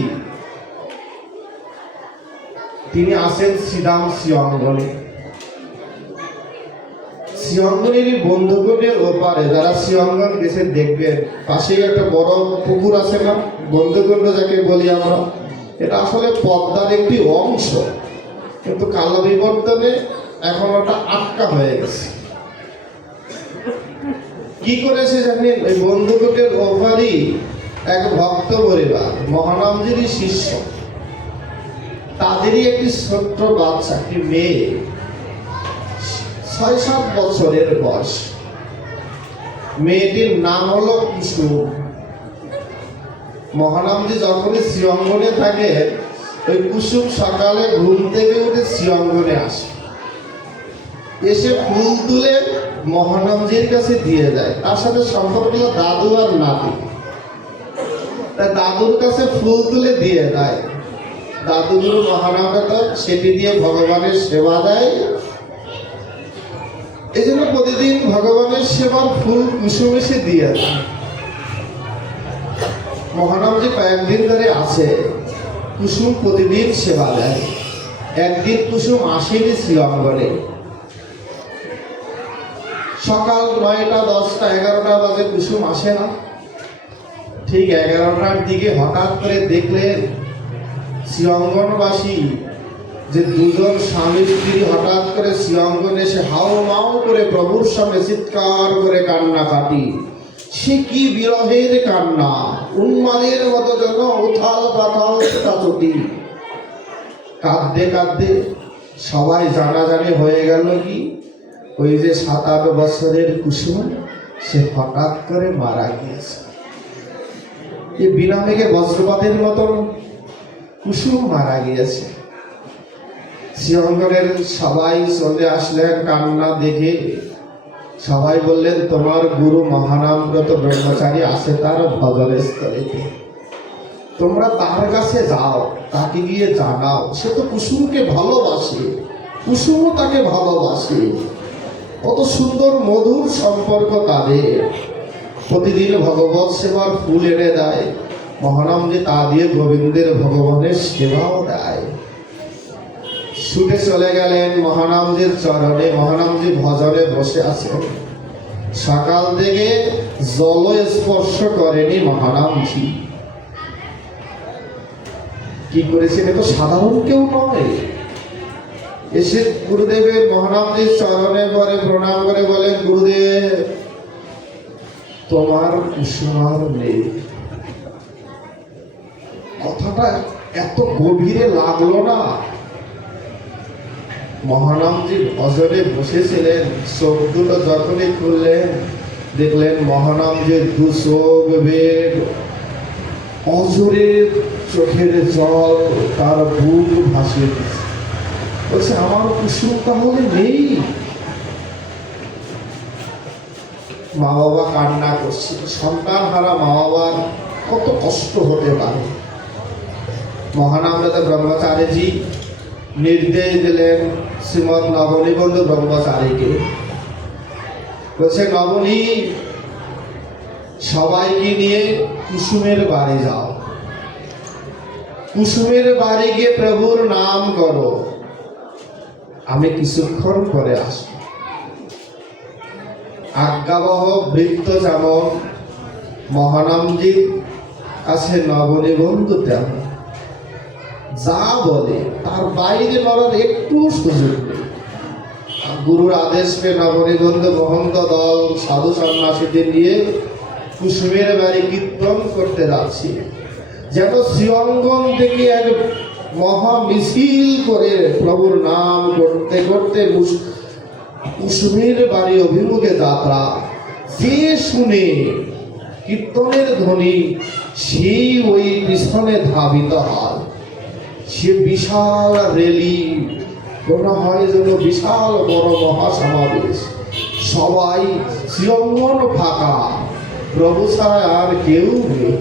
তিনি আসেন শ্রীরাম শ্রীঅঙ্গনে। শ্রীঅঙ্গনের বন্ধুকুটের ওপারে, যারা শ্রীঅঙ্গন গেছে দেখবেন, পাশেই একটা বড় পুকুর আছে না, বন্ধুকুণ্ড যাকে বলি আমরা। এটা আসলে পদ্মার একটি অংশ, কিন্তু কাল বিবর্তনে এখন ওটা আটকা হয়ে গেছে। কি করেছে জানেন? ওই বন্ধুকুটের ওপারই এক ভক্ত পরিবার, মহানামজিরই শিষ্য, তাদেরই একটি ছোট্ট বাচ্চা, একটি মেয়ে, ৬-৭ বছরের বয়স। মেয়েটির নাম হলো কুসুম। মহানামজি যখনই শ্রীঅঙ্গনে থাকে, ওই কুসুম সকালে ঘুম থেকে উঠে শ্রীঅঙ্গনে আসে, এসে ফুল তুলে মহানামজির কাছে দিয়ে যায়। তার সাথে সম্পর্ক হলো দাদু আর নাতি। তা দাদুর কাছে ফুল তুলে দিয়ে দেয়। দাদুগুরু মহানামটা সেটি দিয়ে ভগবানের সেবা দেয়। এই জন্য প্রতিদিন ভগবানের সেবার ফুল কুসুম এসে দিয়ে দেয়। মহানামজি কয়েকদিন ধরে আছে, কুসুম প্রতিদিন সেবা দেয়। একদিন কুসুম আসেনি শ্রীঅঙ্গনে। সকাল ৯টা, ১০টা, ১১টা বাজে কুসুম আসে না। ঠিক ১১টার দিকে হঠাৎ করে দেখলেন শ্রীঅঙ্গনবাসী যে দুজন স্বামী স্ত্রী হঠাৎ করে শ্রীঅঙ্গনে এসে হাউ মাউ করে প্রভুর সামনে চিৎকার করে কান্না কাটি। সে কি বিরহের কান্না! উন্মাদের মতো যেন উথাল পাথাল ছোটাছুটি। কাঁদতে কাঁদতে সবাই জানাজানি হয়ে গেল কি ওই যে ৭-৮ বছরের কুসুম সে হঠাৎ করে মারা গিয়েছে। এই বিনা মেঘে বজ্রপাতের মতন কুসুম মারা গিয়েছে। শ্রীঅঙ্গনের সবাই চলে আসলেন কান্না দেখে। সবাই বললেন, তোমার গুরু মহানামব্রত ব্রহ্মচারী আছে তার ভজনের স্থলেতে, তোমরা তার কাছে যাও, তাকে গিয়ে জানাও। সে তো কুসুমকে ভালোবাসে, কুসুমও তাকে ভালোবাসে। কত সুন্দর মধুর সম্পর্ক তাদের। প্রতিদিন ভগবত সেবার ফুল এনে দেয় মহানামজি, তা দিয়ে গোবিন্দের ভগবানের সেবাও দেয়। ছুটে চলে গেলেন মহানামজির চরণে। মহানামজি ভজনে বসে আছেন। সকাল থেকে জল স্পর্শ করেনি মহানামজি। কি করেছেন? এ তো সাধারণ কেউ নয়। এসে গুরুদেবের মহানামজির চরণে পরে প্রণাম করে বলেন, গুরুদেব তোমার কুসুমার নেই। কথাটা এত গভীরে লাগলো না। মহানামজি ভজনে বসেছিলেন, চোখ দুটো যখনই খুললেন দেখলেন মহানামজির দু চোখ বেগ অজরে চোখের জল তার বুক ভাসিয়ে দিচ্ছে। বলছে, আমার কুসুম তাহলে নেই। মা বাবা কান্না করছে। সন্তান হারা মা বাবার কত কষ্ট হতে পারে। মহানামৃত ব্রহ্মচারীজি নির্দেশ দিলেন শ্রীমৎ নবনীবন্ধু ব্রহ্মচারীকে। বলছে, নবনী সবাইকে নিয়ে কুসুমের বাড়ি যাও, কুসুমের বাড়ি গিয়ে প্রভুর নাম করো, আমি কিছুক্ষণ পরে আসব। আজ্ঞাবহ বৃত্ত যেমন মহানামজির কাছে নবনীবন্ধু তেমন। যা বলে তার বাইরে লড়ার একটু সুযোগ নেই। গুরুর আদেশ পেয়ে নবনীবন্ধু মহন্ত দল সাধু সন্ন্যাসীদের নিয়ে কুসুমের বাড়ি কীর্তন করতে যাচ্ছি। যেন শ্রীঅঙ্গন থেকে এক মহা মিছিল করে প্রভুর নাম করতে করতে কুসুমের বাড়ি অভিমুখে যাত্রা। যে শুনে কীর্তনের ধ্বনি সেই ওই পিছনে ধাবিত হয়। সে বিশাল রেলি, মনে হয় যেন বিশাল বড় মহাসমাবেশ। সবাই শ্রীঅঙ্গন ফাঁকা, প্রভু ছাড়া আর কেউ নেই।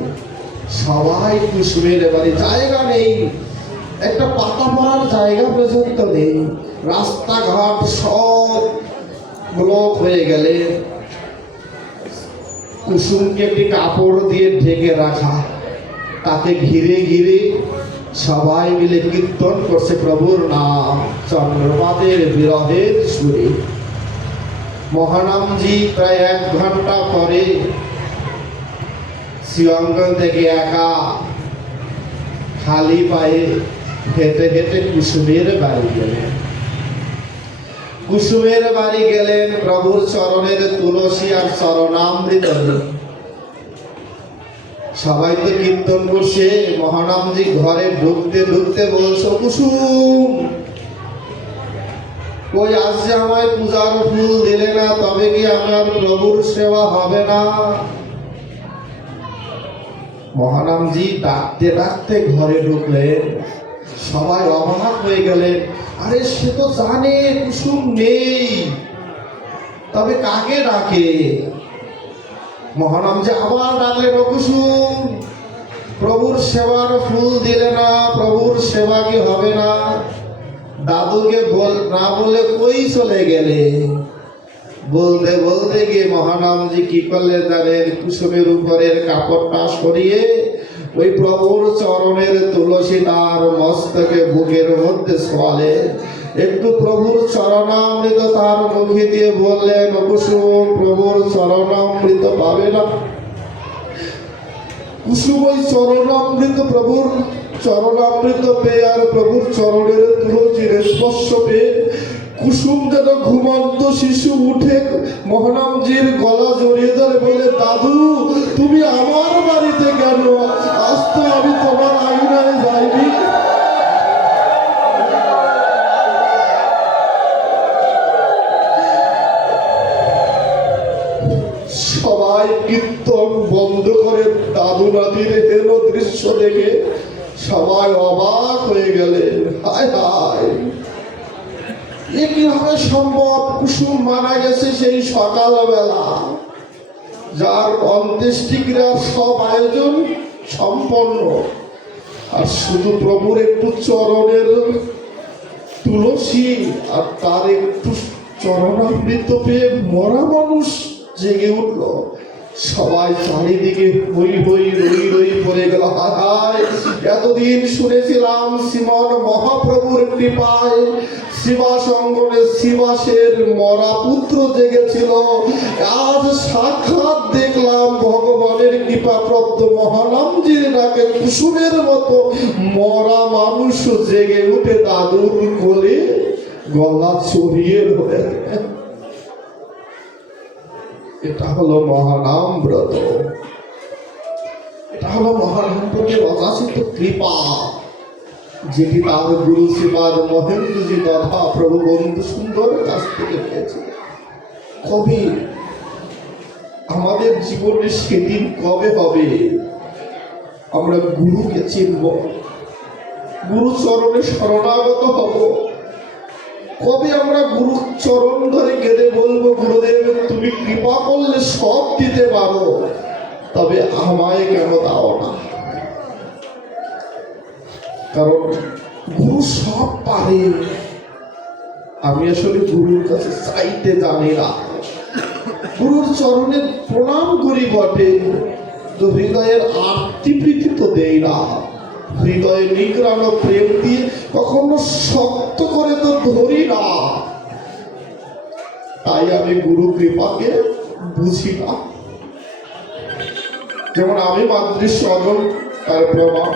সবাই কুসুমের বাড়ি, জায়গা নেই, একটা পাতা পড়ার জায়গা পর্যন্ত নেই, রাস্তাঘাট সব ব্লক হয়ে গেলে কুসুমকে একটি কাপড় দিয়ে ঢেকে রাখা, তাকে ঘিরে ঘিরে সবাই মিলে কীর্তন করছে প্রভুর নাম চন্দ্রমাদের বিরহের সুরে। মহানামজি প্রায় 1 ঘন্টা পরে শ্রীঅঙ্গন থেকে একা খালি পায়ে হেঁটে হেঁটে কুসুমের বাড়ি গেলেন। কুসুমের বাড়ি গেলেন, প্রভুর চরণের তুলসী আর চরণামৃত, সবাই তো কীর্তন করছে। মহানামজি ঘরে ঢুকতে ঢুকতে বলছো, কুসুম ওই আজ যে আমায় পূজার ফুল দিলে না, তবে কি আমার প্রভুর সেবা হবে না? মহানামজি ডাকতে ডাকতে ঘরে ঢুকলেন, সবাই অবাক হয়ে গেলেন। আরে সে তো জানে কুসুম নেই, তবে কাকে ডাকে? মহানামজি আবার ডাকলেন, কুসুম প্রভুর সেবার ফুল দিলে না, প্রভুর সেবা কি হবে না? দাদুকে না বলে কই চলে গেলে? বলতে বলতে গিয়ে মহানামজি কি করলে জানেন? কুসুমের উপরের কাপড়টা সরিয়ে ওই প্রভুর চরণের তুলসী তার মস্তকে বুকের মধ্যে শোয়ালে, একটু প্রভুর চরণামৃত তার মুখে দিয়ে বললেন, কুসুম প্রভুর চরণামৃত পাবে না? কুসুম ওই চরণামৃত, প্রভুর চরণামৃত পেয়ে আর প্রভুর চরণের তুলসীর স্পর্শ পেয়ে কুসুম যেন ঘুমন্ত শিশু উঠে মহানামজির গলা জড়িয়ে ধরে বলে, দাদু তুমি আমার বাড়িতে কেন? আজ তো আমি তোমার আঙিনায় যাইনি। সবাই কীর্তন বন্ধ করে দাদু নাদির হেন দৃশ্য দেখে সবাই অবাক হয়ে গেলেন। হায় হায়, এ কিভাবে সম্ভব? কুসুম মারা গেছে সেই সকালবেলা, যার অন্ত্যেষ্টিক্রিয়ার সব আয়োজন সম্পন্ন, আর শুধু প্রভুর একটু চরণের তুলসী আর তার একটু চরণামৃত পেয়ে মরা মানুষ জেগে উঠল। সবাই চারিদিকে হই হই রই রই পড়ে গেল। হায়, এতদিন শুনেছিলাম শ্রীমন মহাপ্রভুর কৃপায় শিবাসঙ্গনে শিবাসের মরা পুত্র জেগেছিল, আজ সাক্ষাৎ দেখলাম ভগবানের কৃপাপ্রাপ্ত মহানামজির ডাকে কুসুমের মতো মরা মানুষ জেগে উঠে দাদুর কোলে গলা চড়িয়ে ধরে। এটা হলো মহানাম ব্রত, এটা হলো মহানাম ব্রতের অযাচিত কৃপা, যেটি তার গুরু শ্রীপাদ মহেন্দ্রজি তথা প্রভু বন্ধু সুন্দর কাছ থেকে পেয়েছে। কবে আমাদের জীবনে সেদিন কবে হবে আমরা গুরুকে চিনব, গুরু চরণে শরণাগত হব? কবে আমরা গুরু চরণ ধরে কেঁদে বলবো, গুরুদেব তুমি কৃপা করলে সব দিতে পারো, তবে আমায় কেন দাও না? কারণ গুরু সব পারে, আমি আসলে গুরুর কাছে চাইতে জানি না। গুরুর চরণে প্রণাম করি বটে, তো হৃদয়ের আত্মীপ্রীতি তো দেই না। হৃদয়ে নিগ্রানো প্রেম দিয়ে কখনো শক্ত করে তো ধরি না। তাই আমি গুরু কৃপাকে বুঝি না। যেমন আমি মাতৃস্বজন তার প্রমাণ,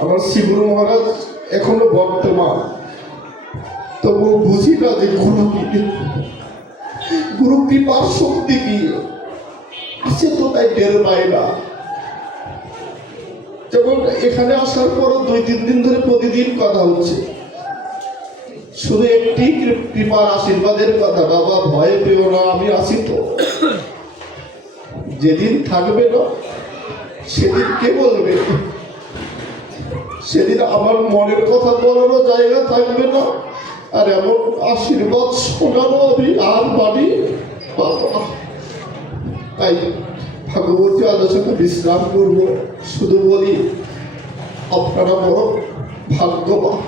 আমার শ্রীগুরু মহারাজ এখনো বর্তমান, তবু বুঝি না যে গুরু কৃপার শক্তি কি আছে, তো তাই টের পাই না। যেমন এখানে আসার পরও 2-3 দিন ধরে প্রতিদিন কথা হচ্ছে, শুধু একটি কৃপার আশীর্বাদের কথা, বাবা ভয় পেও না, আমি আছি তো। যেদিন থাকবে না সেদিন কে বলবে? সেদিন আমার মনের কথা বলারও জায়গা থাকবে না, আর এমন আশীর্বাদ শোনারও আমি আর বাড়ি পাবো না। তাই ভাগবতী আলোচনা বিশ্রাম করব। শুধু বলি আপনারা বড় ভাগ্যবান।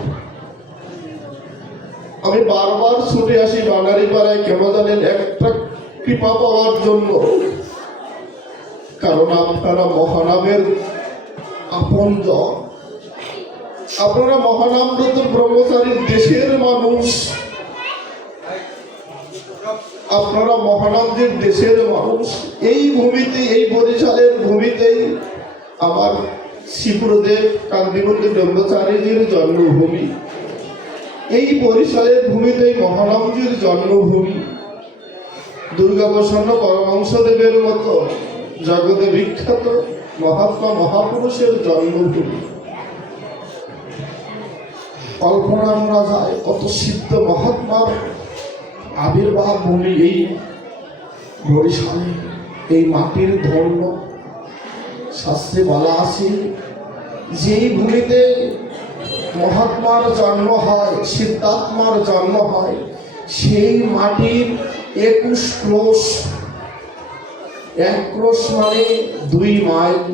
আমি বারবার ছুটে আসি বাঙালি পাড়ায়, কেন জানেন? একটা কৃপা পাওয়ার জন্য। কারণ আপনারা মহানামের আপনজন, আপনারা মহানামরত ব্রহ্মচারীর দেশের মানুষ, আপনারা মহানামদের দেশের মানুষ। এই ভূমিতে, এই বরিশালের ভূমিতেই আমার শ্রীগুরুদেব কান্তিমূর্তি ব্রহ্মচারীজির জন্মভূমি। এই বরিশালের ভূমিতেই মহানামজির জন্মভূমি। দুর্গাপ্রসন্ন পরমহংসদেবের মতো জগতে বিখ্যাত মহাত্মা মহাপুরুষের জন্মভূমি। কল্পনা করা যায় কত সিদ্ধ মহাত্মার আবির্ভাব ভূমি এই বরিশালে। এই মাটির ধন্য। শাস্ত্রে বলা আছে, যেই ভূমিতে মহাত্মার জন্ম হয়, সিদ্ধাত্মার জন্ম হয়, সেই মাটির 21 ক্রোশ, 1 ক্রোশ মানে 2 মাইল,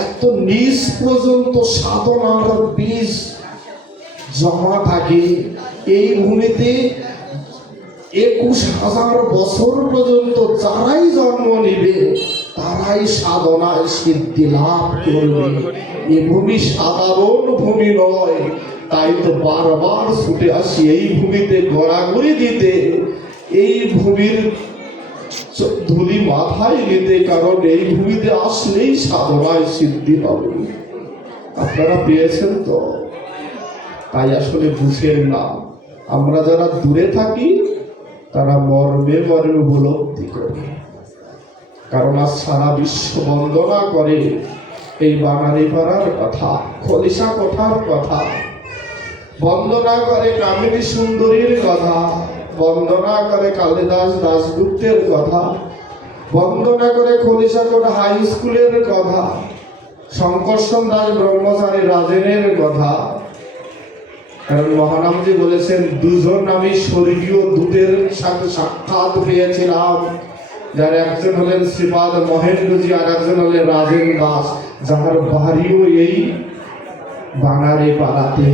এত নিচ পর্যন্ত সাধনার বীজ জমা থাকে। এই ভূমিতে 21,000 বছর পর্যন্ত যারাই জন্ম নিবে তারাই সাধনায় সিদ্ধি লাভ করবে। এই ভূমি সাধারণ ভূমি নয়। তাই তো বারবার ছুটে আসি এই ভূমিতে গড়াগড়ি দিতে, এই ভূমির ধুলি মাথায় নিতে। কারণ এই ভূমিতে আসলেই সাধনায় সিদ্ধি হবে। আপনারা পেয়েছেন তো? তাই আসলে বুঝেন না। আমরা যারা দূরে থাকি তারা মর্মে মর্মে উপলব্ধি করে। কারণ আজ সারা বিশ্ব বন্দনা করে এই বাঙালি পাড়ার কথা, খলিশা কোঠার কথা, বন্দনা করে কামিনী সুন্দরীর কথা, বন্দনা করে কালিদাস দাশগুপ্তের কথা, বন্দনা করে খলিশা কোঠা হাই স্কুলের কথা, শঙ্কর্ষণ দাস ব্রহ্মচারী রাজেনের কথা। কারণ মহানামজি বলেছেন, দুজন আমি স্বর্গীয় দূতের সাথে সাক্ষাৎ পেয়েছিলাম, যার একজন হলেন শ্রীপাদ মহেন্দ্রজি, আর একজন হলেন রাজেন দাস, যার বাড়িও এই বাঙালি পাড়াতে।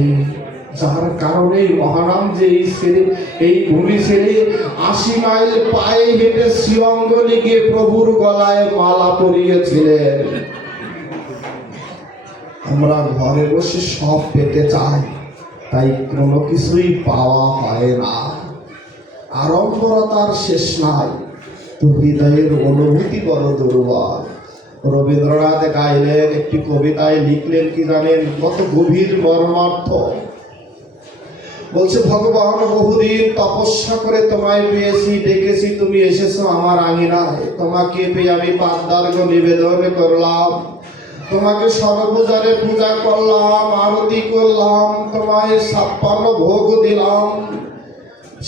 যার কারণে মহানাম যে এই ভূমি ছেড়ে 80 মাইল পায়ে হেঁটে শ্রীঅঙ্গনে গিয়ে প্রভুর গলায় মালা পরিয়েছিলেন। আমরা ঘরে বসে সব পেতে চাই, তাই কোনো কিছুই পাওয়া হয় না। আড়ম্বরতার শেষ নাই, তো হৃদয়ের অনুভূতি বড় দুর্বল। রবীন্দ্রনাথ গাইলেন, একটি কবিতায় লিখলেন কি জানেন? কত গভীর মর্মার্থ। বলছে, ভগবান বহুদিন তপস্যা করে তোমায় পেয়েছি, ডেকেছি, তুমি এসেছো আমার আঙিনায়। তোমাকে পেয়ে আমি পাদ্যার্ঘ নিবেদন করলাম, তোমাকে সর্বপূজারে পূজা করলাম, আরতি করলাম, তোমায় 56 ভোগ দিলাম,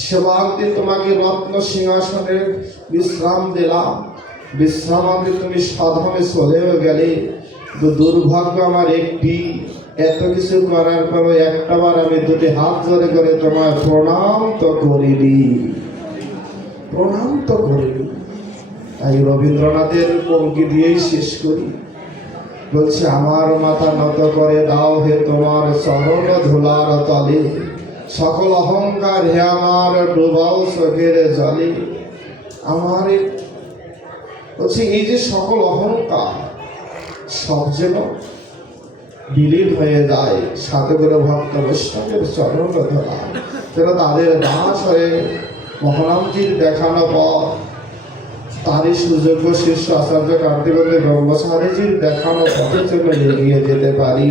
সেবান্তে তোমাকে রত্ন সিংহাসনে বিশ্রাম দিলাম। বিশ্রামান্তে তুমি সাধনে চলেও গেলে। দুর্ভাগ্য আমার একটি, এত কিছু করার পর একটাবার আমি দুটি হাত জোরে করে তোমায় প্রণাম তো করিনি, প্রণাম তো করিনি। তাই রবীন্দ্রনাথের পঙ্ক্তি দিয়েই শেষ করি। বলছে, আমার মাথা নত করে দাও হে তোমার চরণ ধুলার তলে, সকল অহংকার হে আমার ডুবাও চোখের জলে। আমার বলছে, এই যে সকল অহংকার সব যেন বিলীন হয়ে যায় সাথে করে ভক্ত বৈষ্ণবের চরণ ধরা, যেন তাদের দাস হয়ে মহানামজির দেখানো পথ, তারই সুযোগ্য শিষ্য আচার্য কান্তিমূর্তি ব্রহ্মচারীজির দেখানো পথের জন্য এগিয়ে যেতে পারি।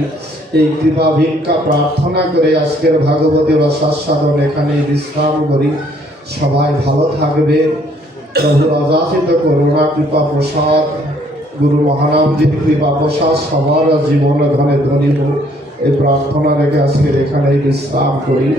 এই কৃপা ভিক্ষা প্রার্থনা করে আজকের ভাগবতী রসাস্বাদন এখানেই বিশ্রাম করি। সবাই ভালো থাকবে। প্রভুর অযাচিত করুণা কৃপা প্রসাদ, গুরু মহানামজির কৃপা প্রসাদ সবার জীবন ধনে ধনী হোক, এই প্রার্থনা রেখে আজকের এখানেই বিশ্রাম করি।